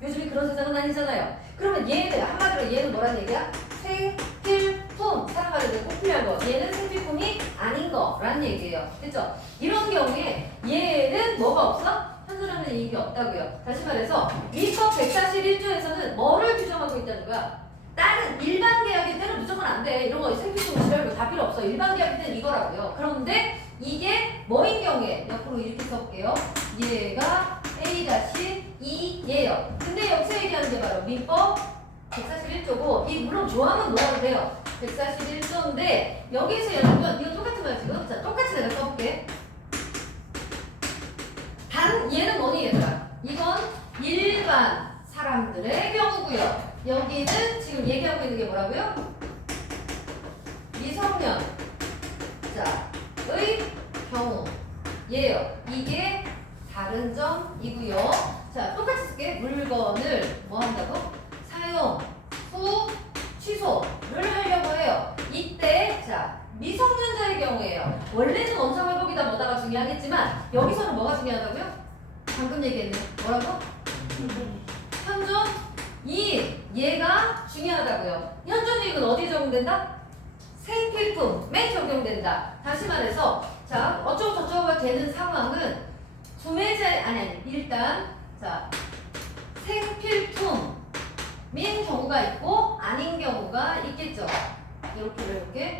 요즘에 그런 세상은 아니잖아요. 그러면 얘는, 한마디로 얘는 뭐란 얘기야? 생필품! 사랑하는데 꼭 필요한 거. 얘는 생필품이 아닌 거라는 얘기예요. 그쵸? 이런 경우에 얘는 뭐가 없어? 현존하는 이익이 없다고요. 다시 말해서 민법 141조에서는 뭐를 규정하고 있다는 거야? 다른 일반 계약일 때는 무조건 안 돼. 이런 거 생필품 지랄고 다 필요 없어. 일반 계약일 때는 이거라고요. 그런데 이게 뭐인 경우에 옆으로 이렇게 써볼게요. 얘가 A-2예요. 근데 여기서 얘기하는 게 바로 민법 141조고 물론 조항은 뭐라고 돼요? 141조인데 여기서 여러분 이거 똑같은 거야 지금. 자, 똑같이 내가 써볼게. 단 얘는 뭐니 얘들아? 이건 일반 사람들의 경우고요. 여기는 지금 얘기하고 있는 게 뭐라고요? 미성년 자의 경우예요. 이게 다른 점이고요. 자, 똑같이 쓸게. 물건을 뭐 한다고? 사용 후 취소를 하려고 해요. 이때 자 미성년자의 경우에요. 원래는 원상회복이다 뭐다가 중요하겠지만 여기서는 뭐가 중요하다고요? 방금 얘기했네. 뭐라고? 현존 이익. 얘가 중요하다고요. 현존 이익은 어디에 적용된다? 생필품에 적용된다. 다시 말해서 자 어쩌고 저쩌고가 되는 상황은 일단 자 생필품인 경우가 있고 아닌 경우가 있겠죠. 이렇게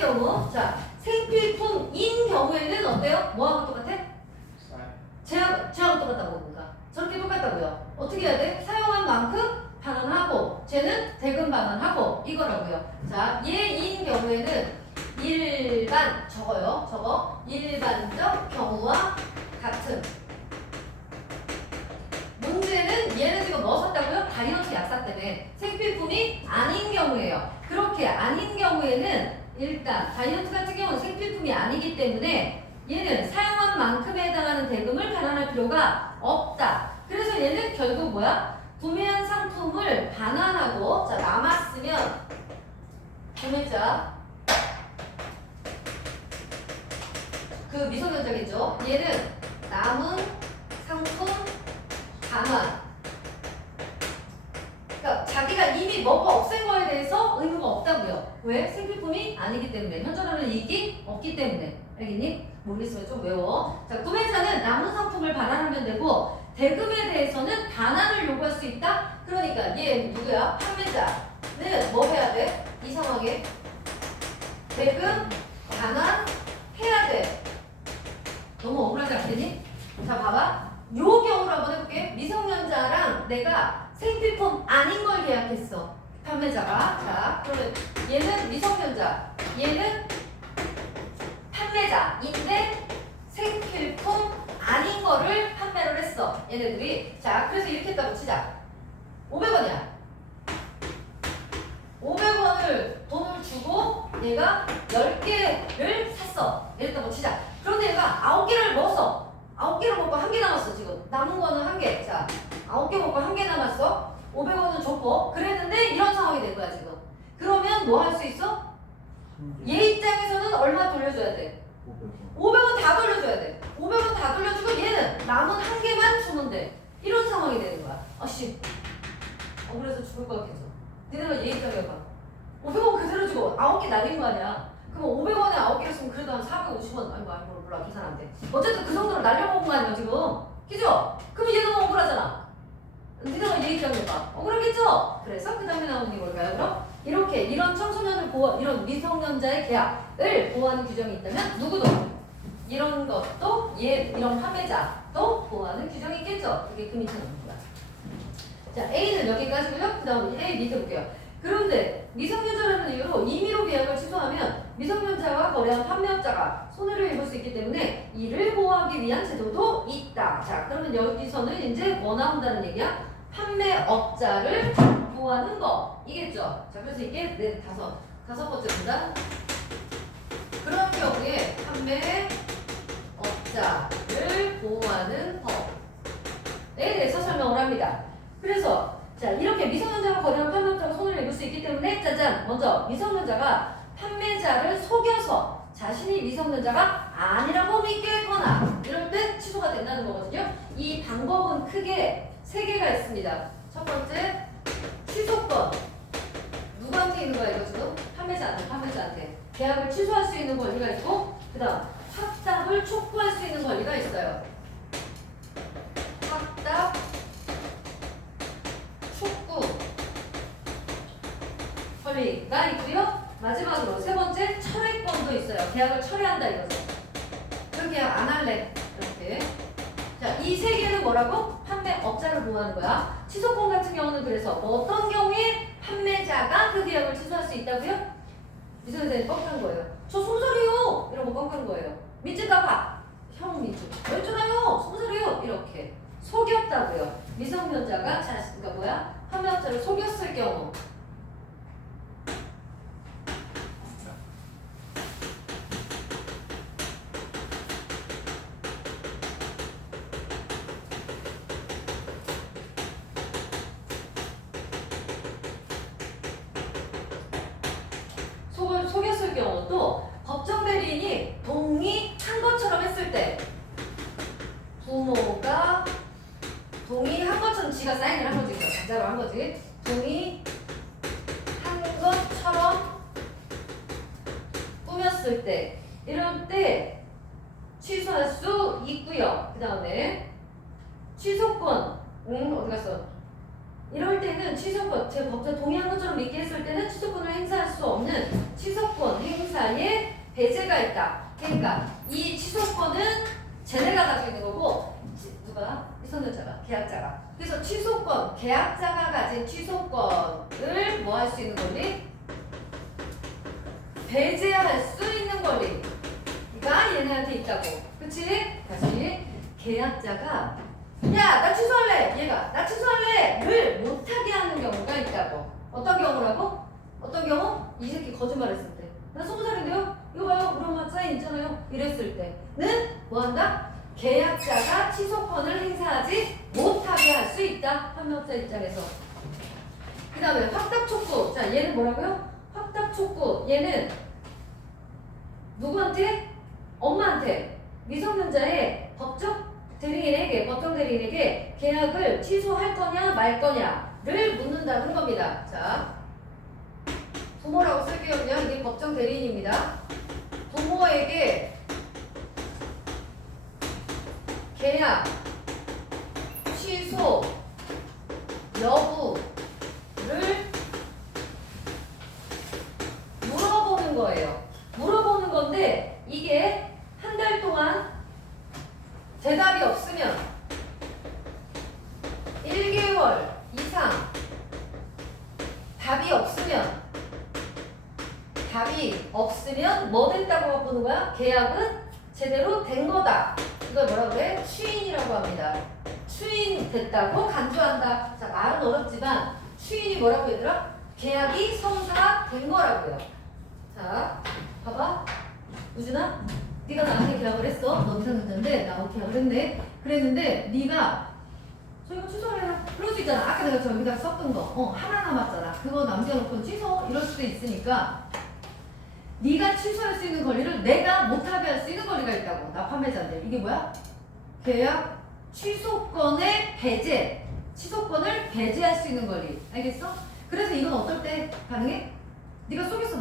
경우, 자, 생필품인 경우에는 어때요? 뭐하고 똑같아? 쟤하고 똑같다고 보니까. 저렇게 똑같다고요. 어떻게 해야 돼? 사용한 만큼 반환하고, 쟤는 대금 반환하고, 이거라고요. 자, 얘인 경우에는 일반, 저거요. 저거. 일반적 경우와 같은. 문제는 얘는 지금 뭐 샀다고요? 다이어트 약사 때문에 생필품이 아닌 경우예요. 그렇게 아닌 경우에는 일단 다이어트 같은 경우는 생필품이 아니기 때문에 얘는 사용한 만큼에 해당하는 대금을 반환할 필요가 없다. 그래서 얘는 결국 뭐야? 구매한 상품을 반환하고, 자, 남았으면 구매자 그 미성년자겠죠. 얘는 남은 상품 반환. 그러니까 자기가 이미 먹어 없앤 거에 대해서 의무가 없다고요. 왜? 생필품이 아니기 때문에. 현존하는 이익이 없기 때문에. 알겠니? 모르겠으면 좀 외워. 자, 구매자는 남은 상품을 반환하면 되고, 대금에 대해서는 반환을 요구할 수 있다. 그러니까 얘 누구야? 판매자는 뭐 해야 돼? 이 상황에 대금 반환해야 돼. 너무 억울하지 않겠니? 자, 봐봐. 요 경우를 한번 해볼게. 미성년자랑 내가 생필품 아닌 걸 계약했어. 판매자가. 자, 그러면 얘는 미성년자, 얘는 판매자인데 생필품 아닌 거를 판매를 했어. 얘네들이. 자, 그래서 이렇게 했다고 치자. 500원이야. 500원을 돈을 주고 얘가 10개를 샀어. 이랬다고 치자. 그런데 얘가 9개를 먹었어. 9개를 먹고 1개 남았어. 지금 남은 거는 1개. 자, 9개 먹고 1개 남았어. 500원은 줬고 그랬는데 이런 상황이 된 거야 지금. 그러면 뭐 할 수 있어? 얘 입장에서는 얼마 돌려줘야 돼? 500원 다 돌려줘야 돼. 500원 다 돌려주고 얘는 남은 1개만 주면 돼. 이런 상황이 되는 거야. 아씨, 그래서 죽을 것 같겠어. 니네가 얘 입장에 봐. 500원 그대로 주고 9개 날린 거 아니야. 그럼 500원에 9개를 쓰면 그래도 한 450원. 아이고 몰라 계산한데. 어쨌든 그 정도로 날려먹은 거 아니야 지금. 그죠? 그럼 얘는 억울하잖아. 니네가 얘 입장에 봐. 억울하겠죠? 그래서 그 다음에 나오는 게 뭘까요? 그럼 이렇게 이런 청소년을 이런 미성년자의 계약을 보호하는 규정이 있다면 누구도 이런 것도 이런 판매자도 보호하는 규정이 있겠죠. 그게 그 밑에 나오는 거야. 자, A는 여기까지고요. 그 다음에 A 밑에 볼게요. 그런데 미성년자라는 이유로 임의로 계약을 취소하면 미성년자와 거래한 판매업자가 손해를 입을 수 있기 때문에 이를 보호하기 위한 제도도 있다. 자, 그러면 여기서는 이제 뭐 나온다는 얘기야? 판매업자를 보호하는 거 이겠죠. 자, 그래서 이게 다섯 번째입니다. 그런 경우에 판매업자를 보호하는 법에 대해서 설명을 합니다. 그래서 자, 이렇게 미성년자가 거래한 판매업자가 손해를 입을 수 있기 때문에 짜잔! 먼저 미성년자가 판매자를 속여서 자신이 미성년자가 아니라고 믿게 했거나 이럴 때 취소가 된다는 거거든요. 이 방법은 크게 3개가 있습니다. 첫 번째, 취소권. 누구한테 있는 거야 이거 지금? 판매자한테. 계약을 취소할 수 있는 권리가 있고, 그 다음 확답을 촉구할 수 있는 권리가 있어요. 확답, 촉구 권리가 있고요. 마지막으로 세 번째, 철회권도 있어요. 계약을 철회한다 이거죠. 그 계약 안 할래. 이렇게. 자, 이 3개는 뭐라고? 판매업자를 보호하는 거야. 취소권 같은 경우는 그래서 어떤 경우에 판매자가 그 계약을 취소할 수 있다고요? 미성년자는 뻥한 거예요. 저 20살이요! 이러고 뻥한 거예요. 믿지가 봐. 형 믿지. 왜 쫄아요? 20살이요! 이렇게 속였다고요. 미성년자가 그러니까 뭐야? 판매업자를 속였을 경우. 속였을 경우 또 법정 대리인이 동의한 것처럼 했을 때 부모가 동의한 것처럼 지가 사인을 한 거지. 가짜로 한 거지. 동의한 것처럼 꾸몄을 때 이럴 때 취소할 수 있고요. 그 다음에 취소권 어디 갔어? 이럴 때는 취소권, 제가 법정 동의한 것처럼 믿게 했을 때는 취소권을 행사할 수 없는 취소권 행사에 배제가 있다. 그러니까 이 취소권은 쟤네가 가지고 있는 거고 누가? 미성년자가, 계약자가. 그래서 취소권, 계약자가 가진 취소권을 뭐 할 수 있는 권리? 배제할 수 있는 권리가 얘네한테 있다고. 그치? 다시 계약자가 야, 나 취소할래! 얘가 나 취소할래!를 못하게 하는 경우가 있다고. 어떤 경우라고? 어떤 경우? 이 새끼 거짓말했을 때. 나 20살인데요? 이거 봐요. 우리 엄마 사인 있잖아요. 이랬을 때는 뭐 한다? 계약자가 취소권을 행사하지 못하게 할 수 있다. 협력자 입장에서. 그 다음에 확답 촉구. 자, 얘는 뭐라고요? 확답 촉구. 얘는 누구한테? 엄마한테. 미성년자의 법정 대리인에게 계약을 취소할 거냐 말 거냐를 묻는다는 겁니다. 자, 부모라고 쓸게요. 그냥 이게 법정 대리인입니다. 부모에게 계약 취소 여부를 물어보는 거예요. 물어보는 건데 이게 한 달 동안 대답이 없으면 1개월 이상 답이 없으면 뭐 됐다고 보는 거야? 계약은 제대로 된 거다. 이걸 뭐라 그래? 추인이라고 합니다. 추인 됐다고 간주한다. 자, 말은 어렵지만 추인이 뭐라고 얘들아? 계약이 성사된 거라고요. 자, 봐봐. 우준아, 네가 나한테 계약을 했어. 너 미성년자인데 나하고 계약을 했네. 그랬는데 네가 저희가 취소해라. 그럴 수 있잖아. 아까 내가 저기다 썼던 거. 하나 남았잖아. 그거 남겨놓고 취소 이럴 수도 있으니까 네가 취소할 수 있는 권리를 내가 못하게 할 수 있는 권리가 있다고. 나 판매자인데 이게 뭐야? 계약 취소권의 배제. 취소권을 배제할 수 있는 권리. 알겠어? 그래서 이건 어떨 때 가능해? 네가 속였어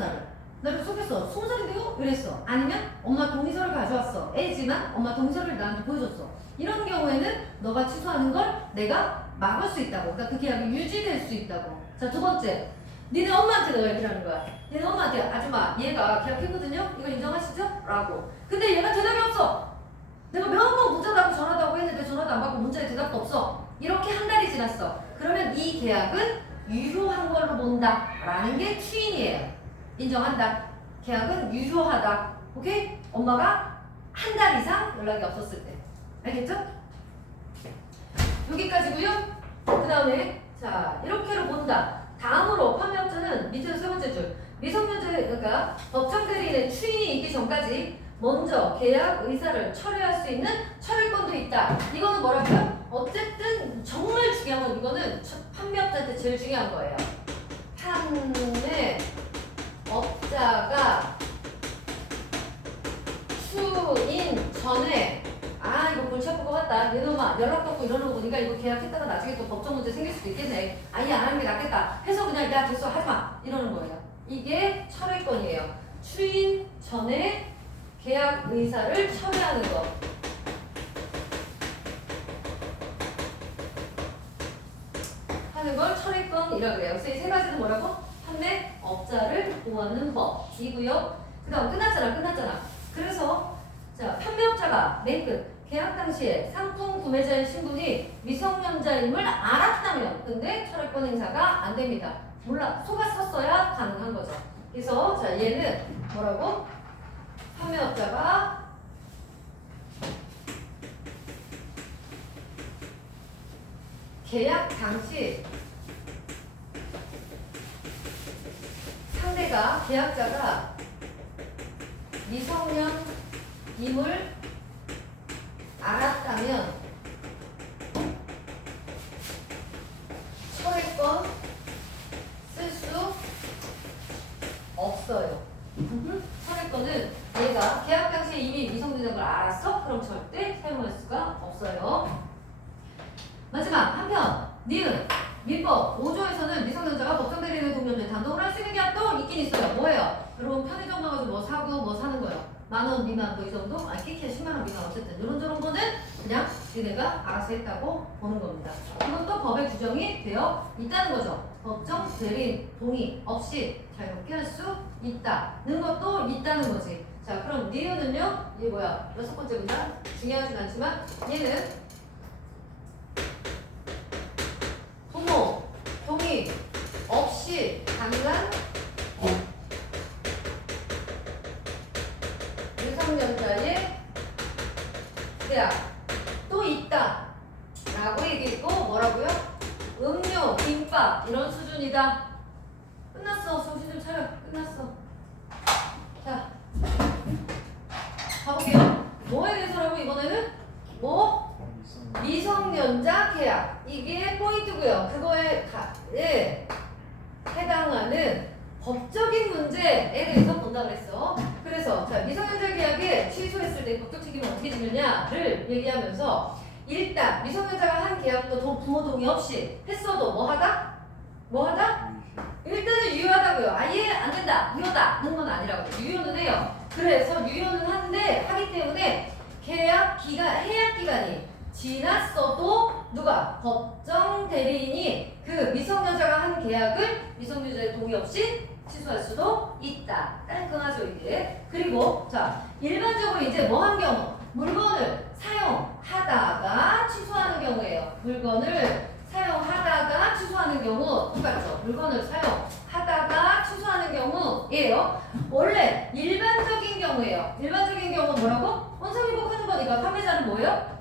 나를 속였어. 20살인데요? 이랬어. 아니면 엄마 동의서를 가져왔어. 애지만 엄마 동의서를 나한테 보여줬어. 이런 경우에는 너가 취소하는 걸 내가 막을 수 있다고. 그러니까 그 계약이 유지될 수 있다고. 자, 두 번째. 니네 엄마한테 너가 얘기를 하는 거야. 니네 엄마한테 아줌마 얘가 계약했거든요? 이거 인정하시죠? 라고. 근데 얘가 대답이 없어. 내가 몇 번 문자도 하고 전화도 하고 했는데 전화도 안 받고 문자에 대답도 없어. 이렇게 한 달이 지났어. 그러면 이 계약은 유효한 걸로 본다. 라는 게 추인이에요. 인정한다. 계약은 유효하다. 오케이? 엄마가 한 달 이상 연락이 없었을 때. 알겠죠? 여기까지고요. 그 다음에 자 이렇게로 본다. 다음으로 판매업자는 밑에서 세 번째 줄. 미성년자 그러니까 법정 대리인의 추인이 있기 전까지 먼저 계약 의사를 철회할 수 있는 철회권도 있다. 이거는 뭐라고요? 어쨌든 정말 중요한 건 이거는 판매업자한테 제일 중요한 거예요. 판매업자가 추인 전에 이거 골치 아플 것 같다. 얘놈아 연락도 없고 이러는 거 보니까 이거 계약했다가 나중에 또 법정 문제 생길 수도 있겠네. 아예 안 하는 게 낫겠다 해서 그냥 야 됐어 하지마 이러는 거예요. 이게 철회권이에요. 추인 전에 계약 의사를 철회하는 거. 하는 걸 철회권이라고 그래요. 그래서 이 세 가지는 뭐라고? 판매업자를 보호하는 법이고요. 그 다음 끝났잖아. 그래서 자 판매업자가 맨 끝 계약 당시에 상품 구매자의 신분이 미성년자임을 알았다면 근데 철회권 행사가 안 됩니다. 몰라 속았었어야 가능한 거죠. 그래서 자 얘는 뭐라고? 판매업자가 계약 당시 상대가 계약자가 미성년임을 알았다면 철회권 쓸 수 없어요. 철회권은 얘가 계약 당시에 이미 미성년자인 걸 알았어? 그럼 절대 사용할 수가 없어요. 마지막 한편 니은 민법 5조에서는 미성년자가 법정 대리인의 동료를 단독으로 할 수 있는 게 또 있긴 있어요. 뭐예요? 여러분 편의점 가서 뭐 사고 뭐 사는 거요. 10,000원 미만 뭐 이 정도? 키키에 100,000원 미만 어쨌든 이런저런 거는 그냥 지네가 알아서 했다고 보는 겁니다. 이것도 법에 규정이 되어 있다는 거죠. 법정 대리인 동의 없이 자유롭게 할 수 있다는 것도 있다는 거지. 자, 그럼 니은은요? 이게 뭐야? 6번째 문장 중요하진 않지만 얘는 부모 동의 없이 강간 미성년자의 계약 또 있다 라고 얘기했고 뭐라고요? 음료, 김밥 이런 수준이다. 끝났어. 정신 좀 차려. 끝났어. 자, 가볼게요. 뭐에 대해서라고 이번에는? 뭐? 미성년자 계약. 이게 포인트고요. 그거에 해당하는 법적인 문제에 대해서 본다 그랬어. 그래서 자, 미성년자 계약에 취소했을 때 법적 책임은 어떻게 지느냐를 얘기하면서 일단 미성년자가 한 계약도 부모 동의 없이 했어도 뭐 하다? 뭐 하다? 일단은 유효하다고요. 아예 안 된다, 유효다는 건 아니라고. 유효는 해요. 그래서 유효는 한데 하기 때문에 계약 기간, 해약 기간이 지났어도 누가? 법정 대리인이 그 미성년자가 한 계약을 미성년자의 동의 없이 취소할 수도 있다. 깔끔하죠 이게. 그리고 자, 일반적으로 이제 뭐 한 경우? 물건을 사용하다가 취소하는 경우예요. 물건을 사용하다가 취소하는 경우 똑같죠. 물건을 사용하다가 취소하는 경우예요. 원래 일반적인 경우예요. 일반적인 경우는 뭐라고? 원상회복 하는 거니까 판매자는 뭐예요?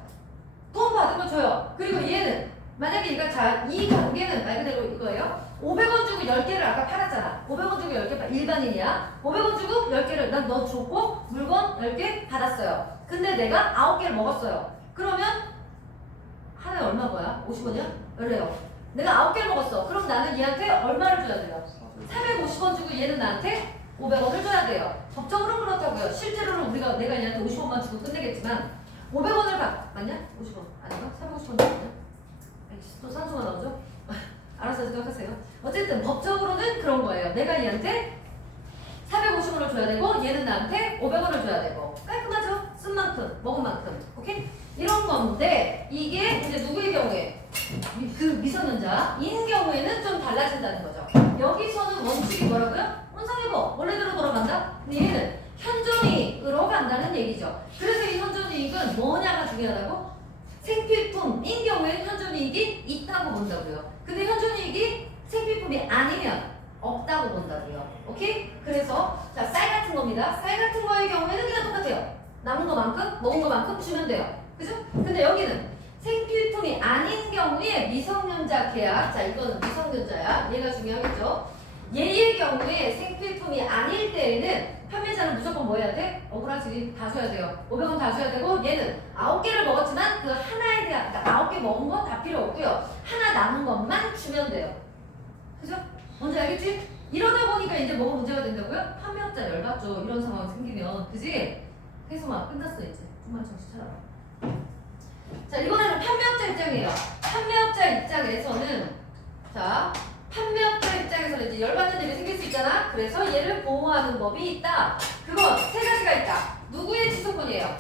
돈 받은 거 줘요. 그리고 얘는 만약에 이거 자, 이 관계는 말 그대로 이거예요. 500원 주고 10개를 아까 팔았잖아. 500원 주고 10개 일반인이야. 500원 주고 10개를 난 너 줬고 물건 10개 받았어요. 근데 내가 9개를 먹었어요. 그러면 하나에 얼마 거야? 50원이야? 그래요. 내가 9개를 먹었어. 그럼 나는 얘한테 얼마를 줘야 돼요? 450원 주고 얘는 나한테 500원을 줘야 돼요. 법적으로는 그렇다고요. 실제로는 내가 얘한테 50원만 주고 끝내겠지만 500원을 맞냐? 50원 아닌가? 450원 맞냐? 또 산수가 나오죠? 알아서 생각하세요. 어쨌든 법적으로는 그런 거예요. 내가 얘한테 450원을 줘야 되고 얘는 나한테 500원을 줘야 되고 깔끔하죠? 쓴 만큼 먹은 만큼 오케이? 이런 건데 이게 이제 누구의 경우에 그 미성년자인 경우에는 좀 달라진다는 거죠. 여기서는 원칙이 뭐라고요? 원상회복 원래대로 돌아간다? 근데 얘는 현존이익으로 간다는 얘기죠. 그래서 이 현존이익은 뭐냐가 중요하다고? 생필품인 경우에는 현존이익이 있다고 본다고요. 근데 현존이익이 생필품이 아니면 없다고 본다고요. 오케이? 그래서 자, 쌀 같은 겁니다. 쌀 같은 거의 경우에는 그냥 똑같아요. 남은 거만큼 먹은 거만큼 주면 돼요. 그죠? 근데 여기는 생필품이 아닌 경우에 미성년자 계약. 자, 이거는 미성년자야. 얘가 중요하겠죠? 얘의 경우에 생필품이 아닐 때에는 판매자는 무조건 뭐 해야 돼? 억울하지. 다 줘야 돼요. 500원 다 줘야 되고 얘는 9개를 먹었지만 그 하나에 대한 그러니까 9개 먹은 건 다 필요 없고요. 하나 남은 것만 주면 돼요. 그죠? 뭔지 알겠지? 이러다 보니까 이제 뭐가 문제가 된다고요? 판매업자 열받죠. 이런 상황이 생기면. 그지? 해소만 끝났어 이제. 좀만 정신 차려봐. 자, 이번에는 판매업자 입장이에요. 판매업자 입장에서는 자, 판매업자 입장에서는 이제 열받는 일이 생길 수 있잖아. 그래서 얘를 보호하는 법이 있다. 그건 세 가지가 있다. 누구의 취소권이에요?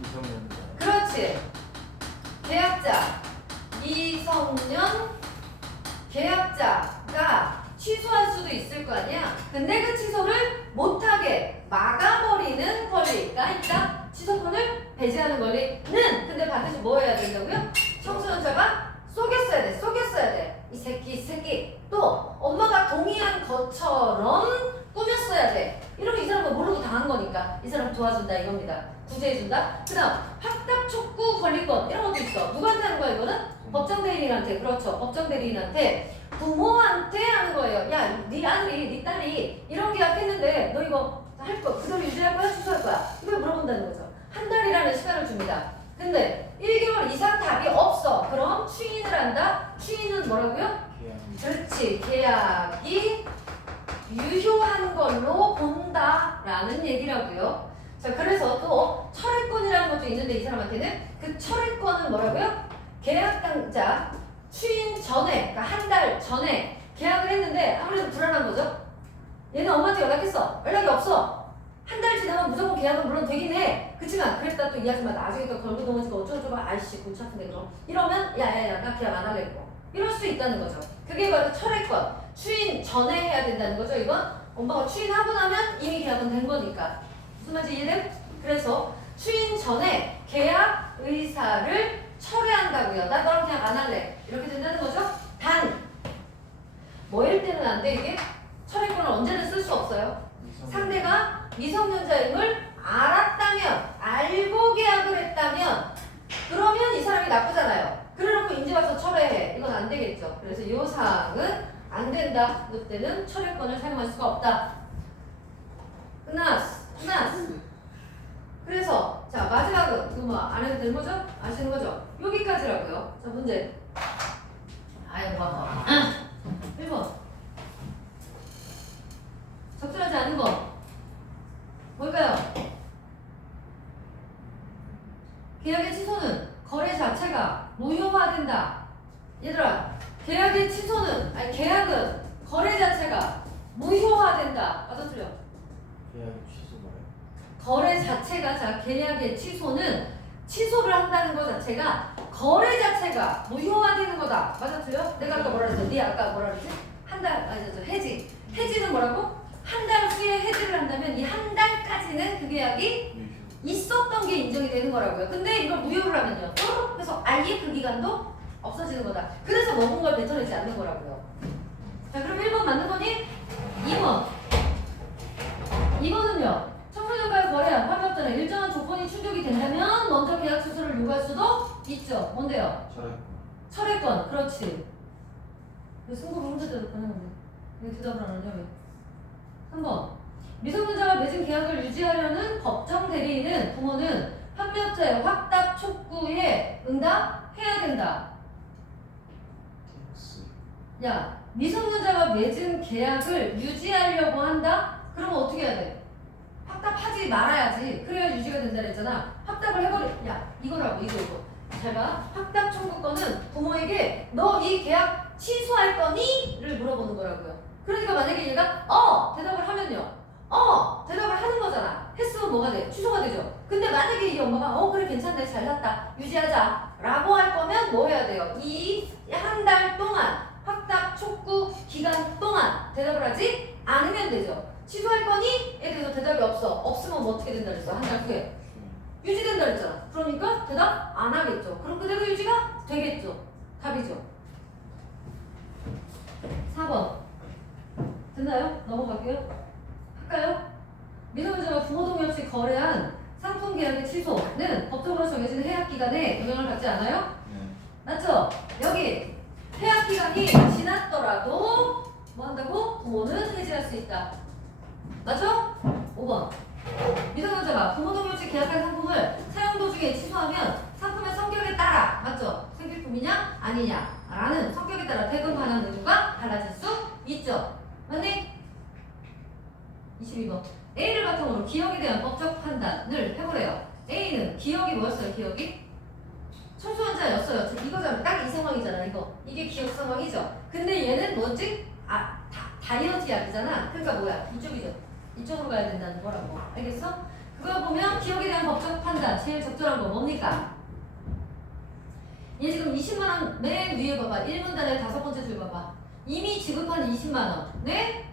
미성년자. 그렇지. 계약자, 미성년 계약자가 취소할 수도 있을 거 아니야. 근데 그 취소를 못하게 막아버리는 권리가 있다. 취소권을 배제하는 권리는 근데 반드시 뭐 해야 된다고요? 청소년자가 속였어야 돼. 속였어야 돼. 이 새끼 또 엄마가 동의한 것처럼 꾸몄어야 돼. 이러면 이 사람은 모르고 당한 거니까 이 사람 도와준다 이겁니다. 구제해준다. 그 다음 확답 촉구 권리권 이런 것도 있어. 누구한테 하는 거야 이거는? 법정 대리인한테. 그렇죠. 법정 대리인한테 부모한테 하는 거예요. 야, 네 아들이 네 딸이 이런 계약했는데 너 이거 할 거 그대로 유지할 거야? 취소할 거야? 이걸 물어본다는 거죠. 한 달이라는 시간을 줍니다. 근데 1개월 이상 답이 없어. 그럼 추인을 한다. 추인은 뭐라고요? 그렇지. 계약이 유효한 걸로 본다라는 얘기라고요. 자, 그래서 또 철회권이라는 것도 있는데 이 사람한테는 그 철회권은 뭐라고요? 계약당자 추인 전에, 그러니까 한 달 전에 계약을 했는데 아무래도 불안한 거죠. 얘는 엄마한테 연락했어. 연락이 없어. 한 달 지나면 무조건 계약은 물론 되긴 해. 그치만 그랬다 또 이 아줌마 나중에 또 걸고 넘어지고 어쩌고저쩌고 아이씨 골치 아픈데 그럼 이러면 야야야 나 계약 안 할래. 이럴 수 있다는 거죠. 그게 바로 철회권. 추인 전에 해야 된다는 거죠. 이건 엄마가 추인하고 나면 이미 계약은 된 거니까. 무슨 말인지 이해돼? 그래서 추인 전에 계약 의사를 철회한다고요. 나 너랑 계약 안 할래. 이렇게 된다는 거죠. 단 뭐일 때는 안 돼 이게? 철회권을 언제는 쓸 수 없어요. 상대가 미성년자임을 알았다면, 알고 계약을 했다면, 그러면 이 사람이 나쁘잖아요. 그래놓고 이제 와서 철회해. 이건 안 되겠죠. 그래서 이 사항은 안 된다. 이때는 철회권을 사용할 수가 없다. 끝났어. 그래서 자 마지막은 이거 뭐 안 해도 되는 거죠? 아시는 거죠? 여기까지라고요. 자 문제. 아이고 봐. 1번. 적절하지 않은 거 뭘까요? 계약의 취소는 거래 자체가 무효화된다. 얘들아, 계약의 취소는 계약은 거래 자체가 무효화된다. 맞아 틀려? 계약 취소 말이야. 거래 자체가 자 계약의 취소는 취소를 한다는 것 자체가 거래 자체가 무효화되는 거다. 맞아 틀려? 내가 아까 뭐라 그랬어? 네 아까 뭐라 그랬지? 한 달 아니 저 해지. 해지는 뭐라고? 한 달 후에 해지를 한다면 이 한 달까지는 그 계약이 있었던 게 인정이 되는 거라고요. 근데 이걸 무효를 하면요. 그래서 아예 그 기간도 없어지는 거다. 그래서 먹은 걸 뱉어내지 않는 거라고요. 자, 그럼 1번 맞는 거니? 2번. 2번은요. 청소년과의 거래한 판매업자는 일정한 조건이 충족이 된다면 먼저 계약 취소를 요구할 수도 있죠. 뭔데요? 철회권. 그렇지. 승부를 혼자대로 보내는데 왜 대답을 안 하냐 왜? 3번. 미성년자가 맺은 계약을 유지하려는 법정 대리인은 부모는 판매업자의 확답 촉구에 응답해야 된다. 야, 미성년자가 맺은 계약을 유지하려고 한다? 그러면 어떻게 해야 돼? 확답하지 말아야지. 그래야 유지가 된다 그랬잖아. 확답을 해버려. 야, 이거라고 이거. 잘 봐. 확답 청구권은 부모에게 너 이 계약 취소할 거니? 를 물어보는 거라고요. 그러니까 만약에 얘가 대답을 하면요. 대답을 하는 거잖아. 했으면 뭐가 돼? 취소가 되죠. 근데 만약에 이 엄마가 그래 괜찮네 잘 샀다 유지하자 라고 할 거면 뭐 해야 돼요? 이 한 달 동안 확답 촉구 기간 동안 대답을 하지 않으면 되죠. 취소할 거니? 에 대해서 대답이 없으면 뭐 어떻게 된다 그랬어? 한 달 후에 유지된다 그랬잖아. 그러니까 대답 안 하겠죠. 그럼 그대로 유지가 되겠죠. 답이죠. 4번 됐나요? 넘어갈게요. 할까요? 미성년자가 부모 동의 없이 거래한 상품 계약의 취소는 법적으로 정해진 해약 기간에 영향을 받지 않아요? 맞죠? 여기 해약 기간이 지났더라도 뭐 한다고? 부모는 해지할 수 있다. 맞죠? 5번. 미성년자가 부모 동의 없이 계약한 상품을 사용 도중에 취소하면 상품의 성격에 따라 맞죠? 생필품이냐 아니냐 라는 성격에 따라 대금 반환 의무가 달라질 수 있죠. 맞니? 22번. A를 바탕으로 기억에 대한 법적 판단을 해보래요. A는 기억이 뭐였어요? 기억이? 청소년자였어요. 이거잖아. 딱 이 상황이잖아. 이게 기억 상황이죠. 근데 얘는 뭐지? 다이어트 약이잖아. 그러니까 뭐야? 이쪽이죠. 이쪽으로 가야 된다는 거라고. 알겠어? 그거 보면 기억에 대한 법적 판단 제일 적절한 거 뭡니까? 얘 지금 20만원 맨 위에 봐봐. 1문단의 5번째 줄 봐봐. 이미 지급한 20만원. 네?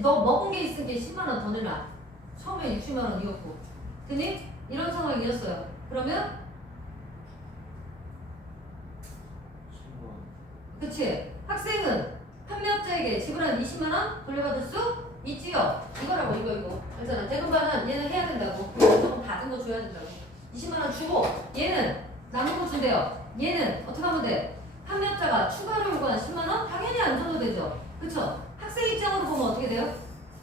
너 먹은 게 있으니까 10만원 더 내놔. 처음에 60만원이었고. 그니? 이런 상황이었어요. 그러면? 그치? 학생은 판매업자에게 지불한 20만원 돌려받을 수 있지요. 이거라고 이거. 알잖아. 대금반환 얘는 해야 된다고. 조금 받은 거 줘야 된다고. 20만원 주고 얘는 남은 거 준대요. 얘는 어떻게 하면 돼? 판매업자가 추가로 요구한 10만원? 당연히 안 줘도 되죠. 그쵸? 학생 입장으로 보면 어떻게 돼요?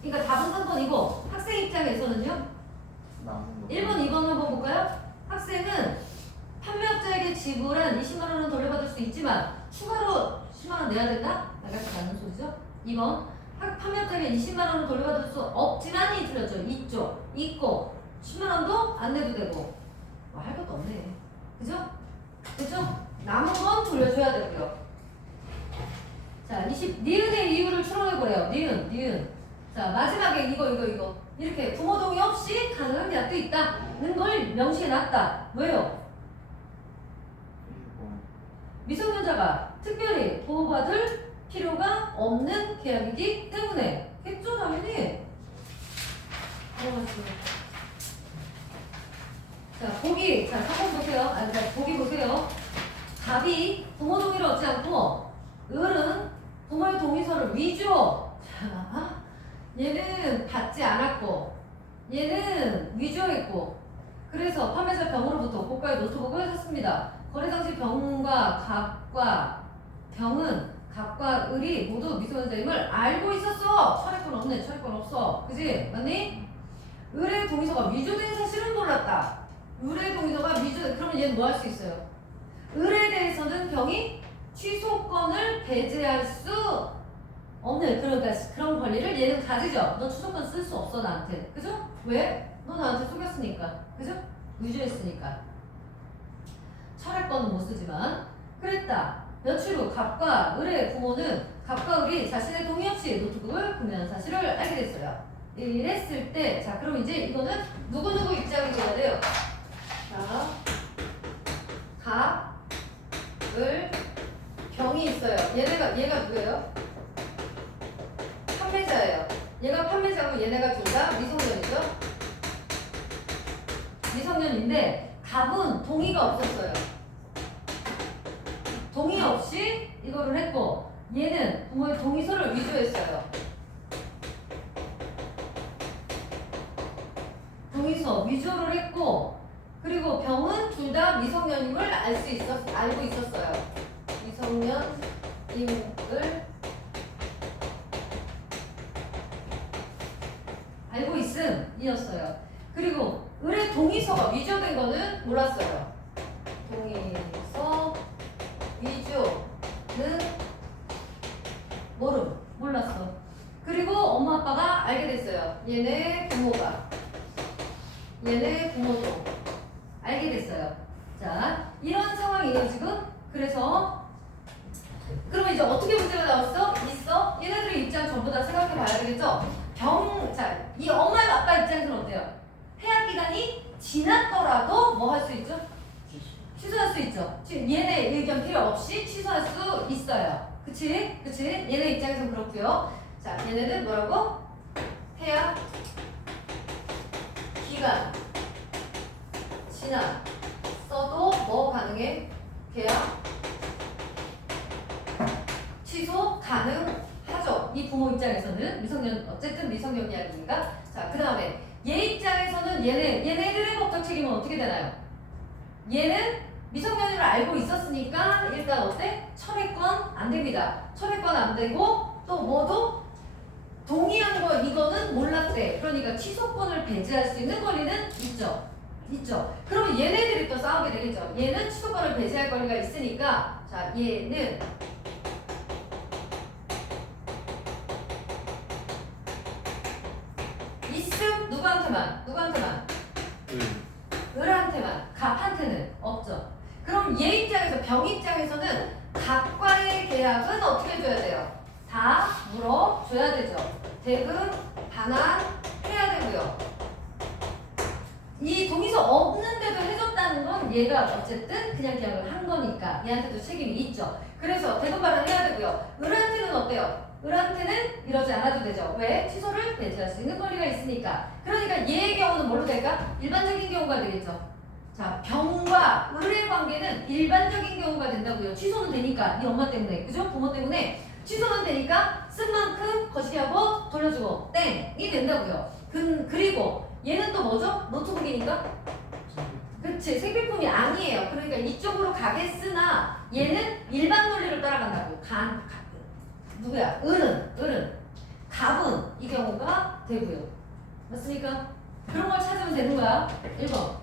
그러니까 답은 3번이고 학생 입장에서는요. 1번, 2번 한번 볼까요? 학생은 판매업자에게 지불한 20만원은 돌려받을 수 있지만 추가로 10만원 내야 된다? 나가지 않는 소리죠? 2번 판매업자에게 20만원을 돌려받을 수 없지만 이 틀렸죠. 있고 10만원도 안 내도 되고 뭐 할 것도 없네. 그죠? 그죠? 남은 건 돌려줘야 되고요. 자, 니은의 이유를 추론해보래요. 니은. 자, 마지막에 이거. 이렇게 부모 동의 없이 가능한 계약도 있다는 걸 명시해놨다. 왜요? 미성년자가 특별히 보호받을 필요가 없는 계약이기 때문에. 했죠, 당연히. 자, 보기. 자, 3번 보세요. 아니, 보기 보세요. 답이 부모 동의를 얻지 않고 을은 부모의 동의서를 위조. 자, 얘는 받지 않았고 얘는 위조했고 그래서 판매자 병으로부터 고가의 노트북을 샀습니다. 거래 당시 병은 갑과 을이 모두 미성년자임을 알고 있었어. 철회권 없네. 철회권 없어. 그지? 맞니? 을의 동의서가 위조된 사실은 몰랐다. 을의 동의서가 그러면 얘는 뭐 할 수 있어요? 을에 대해서는 병이 취소권을 배제할 수 없는 그런 권리를 얘는 가지죠. 너 취소권 쓸 수 없어 나한테. 그죠? 왜? 너 나한테 속였으니까. 그죠? 위조했으니까. 철회권은 못 쓰지만 그랬다. 며칠 후 갑과 을의 부모는 갑과 을이 자신의 동의 없이 노트북을 구매한 사실을 알게 됐어요. 이랬을 때, 자, 그럼 이제 이거는 누구누구 입장이 돼야 돼요. 자, 갑, 을, 병이 있어요. 얘가 누구예요? 판매자예요. 얘가 판매자고 얘네가 둘 다 미성년이죠? 미성년인데 갑은 동의가 없었어요. 동의 없이 이거를 했고 얘는 부모의 동의서를 위조했어요. 동의서 위조를 했고 그리고 병은 둘 다 미성년임을 알고 있었어요. 미성년임을 알고 있음이었어요. 그리고 을의 동의서가 위조된 거는 몰랐어요. 동의서 위조는 몰랐어. 그리고 엄마 아빠가 알게 됐어요. 얘네 부모도 알게 됐어요. 자, 이런 상황이에요 지금. 그래서 그러면 이제 어떻게 문제가 나왔어? 얘네들의 입장 전부 다 생각해 봐야 되겠죠? 자, 이 엄마 아빠 입장에서는 어때요? 해약 기간이 지났더라도 뭐 할 수 있죠? 취소할 수 있죠. 얘네 의견 필요 없이 취소할 수 있어요. 그치? 얘네 입장에서는 그렇고요. 자, 얘네는 뭐라고? 해약 기간 지났어도 뭐 가능해? 계약 취소 가능하죠. 이 부모 입장에서는 어쨌든 미성년 이야기니까. 자, 그 다음에 얘 입장에서는 얘네들의 법적 책임은 어떻게 되나요? 얘는 미성년임을 알고 있었으니까 일단 어때? 철회권 안 됩니다. 철회권 안 되고 또 뭐도 동의한 거 이거는 몰랐대. 그러니까 취소권을 배제할 수 있는 권리는 있죠. 그러면 얘네들이 또 싸우게 되겠죠. 얘는 취소권을 배제할 권리가 있으니까 자, 얘는 있음 누구한테만? 을한테만. 갑한테는 없죠. 그럼 얘 입장에서 병 입장에서는 갑과의 계약은 어떻게 해줘야 돼요? 다 물어줘야 되죠. 대금 반환해야 되고요. 이 동의서 없는데도 해줬다는 건 얘가 어쨌든 그냥 계약을 한 거니까 얘한테도 책임이 있죠. 그래서 대금 반환해야 되고요. 을한테는 어때요? 을한테는 이러지 않아도 되죠. 왜? 취소를 배제할 수 있는 권리가 있으니까. 그러니까 얘의 경우는 뭘로 될까? 일반적인 경우가 되겠죠. 자, 병과 을의 관계는 일반적인 경우가 된다고요. 취소는 되니까 이 엄마 때문에, 그죠? 부모 때문에 취소는 되니까 쓴 만큼 거시기하고 돌려주고 땡이 된다고요. 그리고 얘는 또 뭐죠? 노트북이니까? 그치, 생필품이 아니에요. 그러니까 이쪽으로 가겠으나 얘는 일반 논리를 따라간다고. 누구야? 을은 갑은 이 경우가 되고요. 맞습니까? 그런 걸 찾으면 되는 거야. 1번.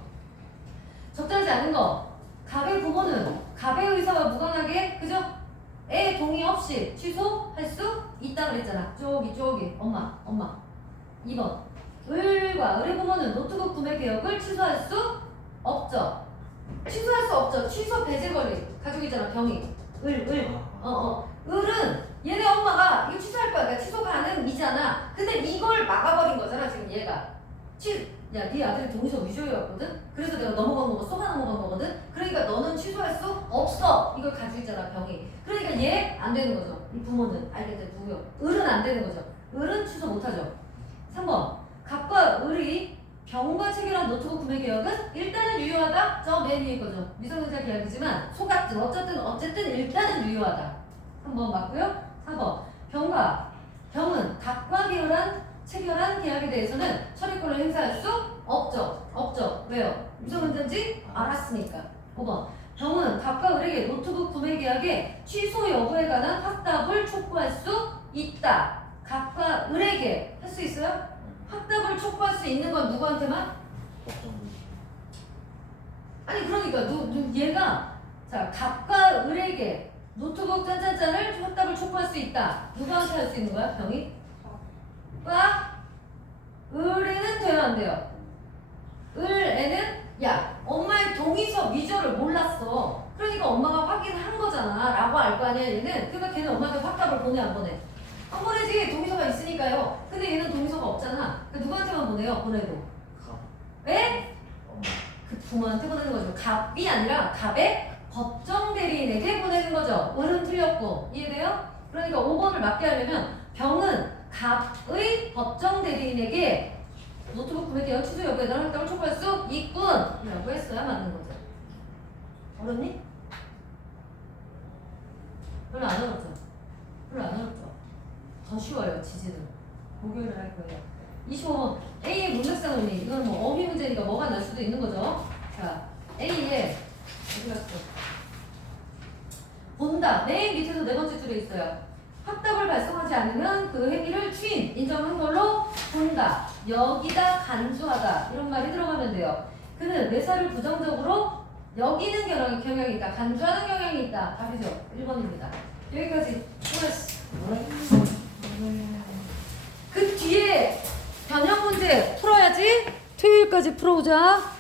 적절하지 않은 거. 갑의 부모는 갑의 의사와 무관하게, 그죠? 애 동의 없이 취소할 수 있다 그랬잖아. 저기 엄마. 2번. 을과 을의 부모는 노트북 구매 계약을 취소할 수 없죠. 취소 배제 권리 가지고 있잖아. 병이. 을은 얘네 엄마가 이거 취소할 거야. 그러니까 취소 가능이잖아. 근데 이걸 막아버린 거잖아 지금 얘가. 야, 네 아들이 동의서 위조해왔거든? 그래서 내가 넘어간 거고 쏘가 넘어간 거거든? 그러니까 너는 취소할 수 없어. 이걸 가지고 있잖아, 병이. 그러니까 얘 안 되는 거죠. 이 부모는. 알겠죠? 부모. 을은 안 되는 거죠. 을은 취소 못 하죠. 3번. 갑과 을이 병과 체결한 노트북 구매 계약은 일단은 유효하다? 저 맨 위에 거죠. 미성년자 계약이지만 소각증. 어쨌든 일단은 유효하다. 3번 맞고요. 4번. 병은 각과 체결한 계약에 대해서는 처리권을 행사할 수 없죠. 왜요? 미성년자인지 알았으니까. 5번. 병은 각과 을에게 노트북 구매 계약의 취소 여부에 관한 확답을 촉구할 수 있다. 각과 을에게 할 수 있어요? 확답을 촉구할 수 있는 건 누구한테만? 아니 그러니까 얘가 자 각과 을에게 노트북 짠짠짠을 확답을 촉구할 수 있다. 누구한테 할 수 있는 거야? 병이? 과 을에는 돼요 안 돼요? 을에는 야 엄마의 동의서 위조를 몰랐어. 그러니까 엄마가 확인한 거잖아 라고 알 거 아니야 얘는. 그러니까 걔는 엄마한테 확답을 보내 안 보내? 안 보내지. 동의서가 있으니까요. 근데 얘는 동의서가 없잖아. 그러니까 누구한테만 보내요? 보내도. 왜? 그 부모한테 보내는 거죠. 갑이 아니라 갑의 법정 대리인에게 보내는 거죠. 을은 틀렸고. 이해돼요? 그러니까 5번을 맞게 하려면 병은 갑의 법정 대리인에게 노트북 구매 계약 취소 여부에 대한 확답을 촉구할 수 있군 라고 했어야 맞는 거죠. 어렵니? 별로 안 어렵죠? 별로 안 어렵죠? 더 쉬워요 지지는. 목요일에 할 거예요. 25번 A의 문맥상 의미. 이건 뭐 어휘 문제니까 뭐가 날 수도 있는 거죠. 자 A에 어디 갔어? 본다. 맨 밑에서 네 번째 줄에 있어요. 확답을 발송하지 않으면 그 행위를 추인, 인정한 걸로 본다. 여기다 간주하다. 이런 말이 들어가면 돼요. 그는 매사를 부정적으로 여기는 경향이 있다. 간주하는 경향이 있다. 답이죠. 1번입니다. 여기까지. 그 뒤에 변형 문제 풀어야지. 토요일까지 풀어오자.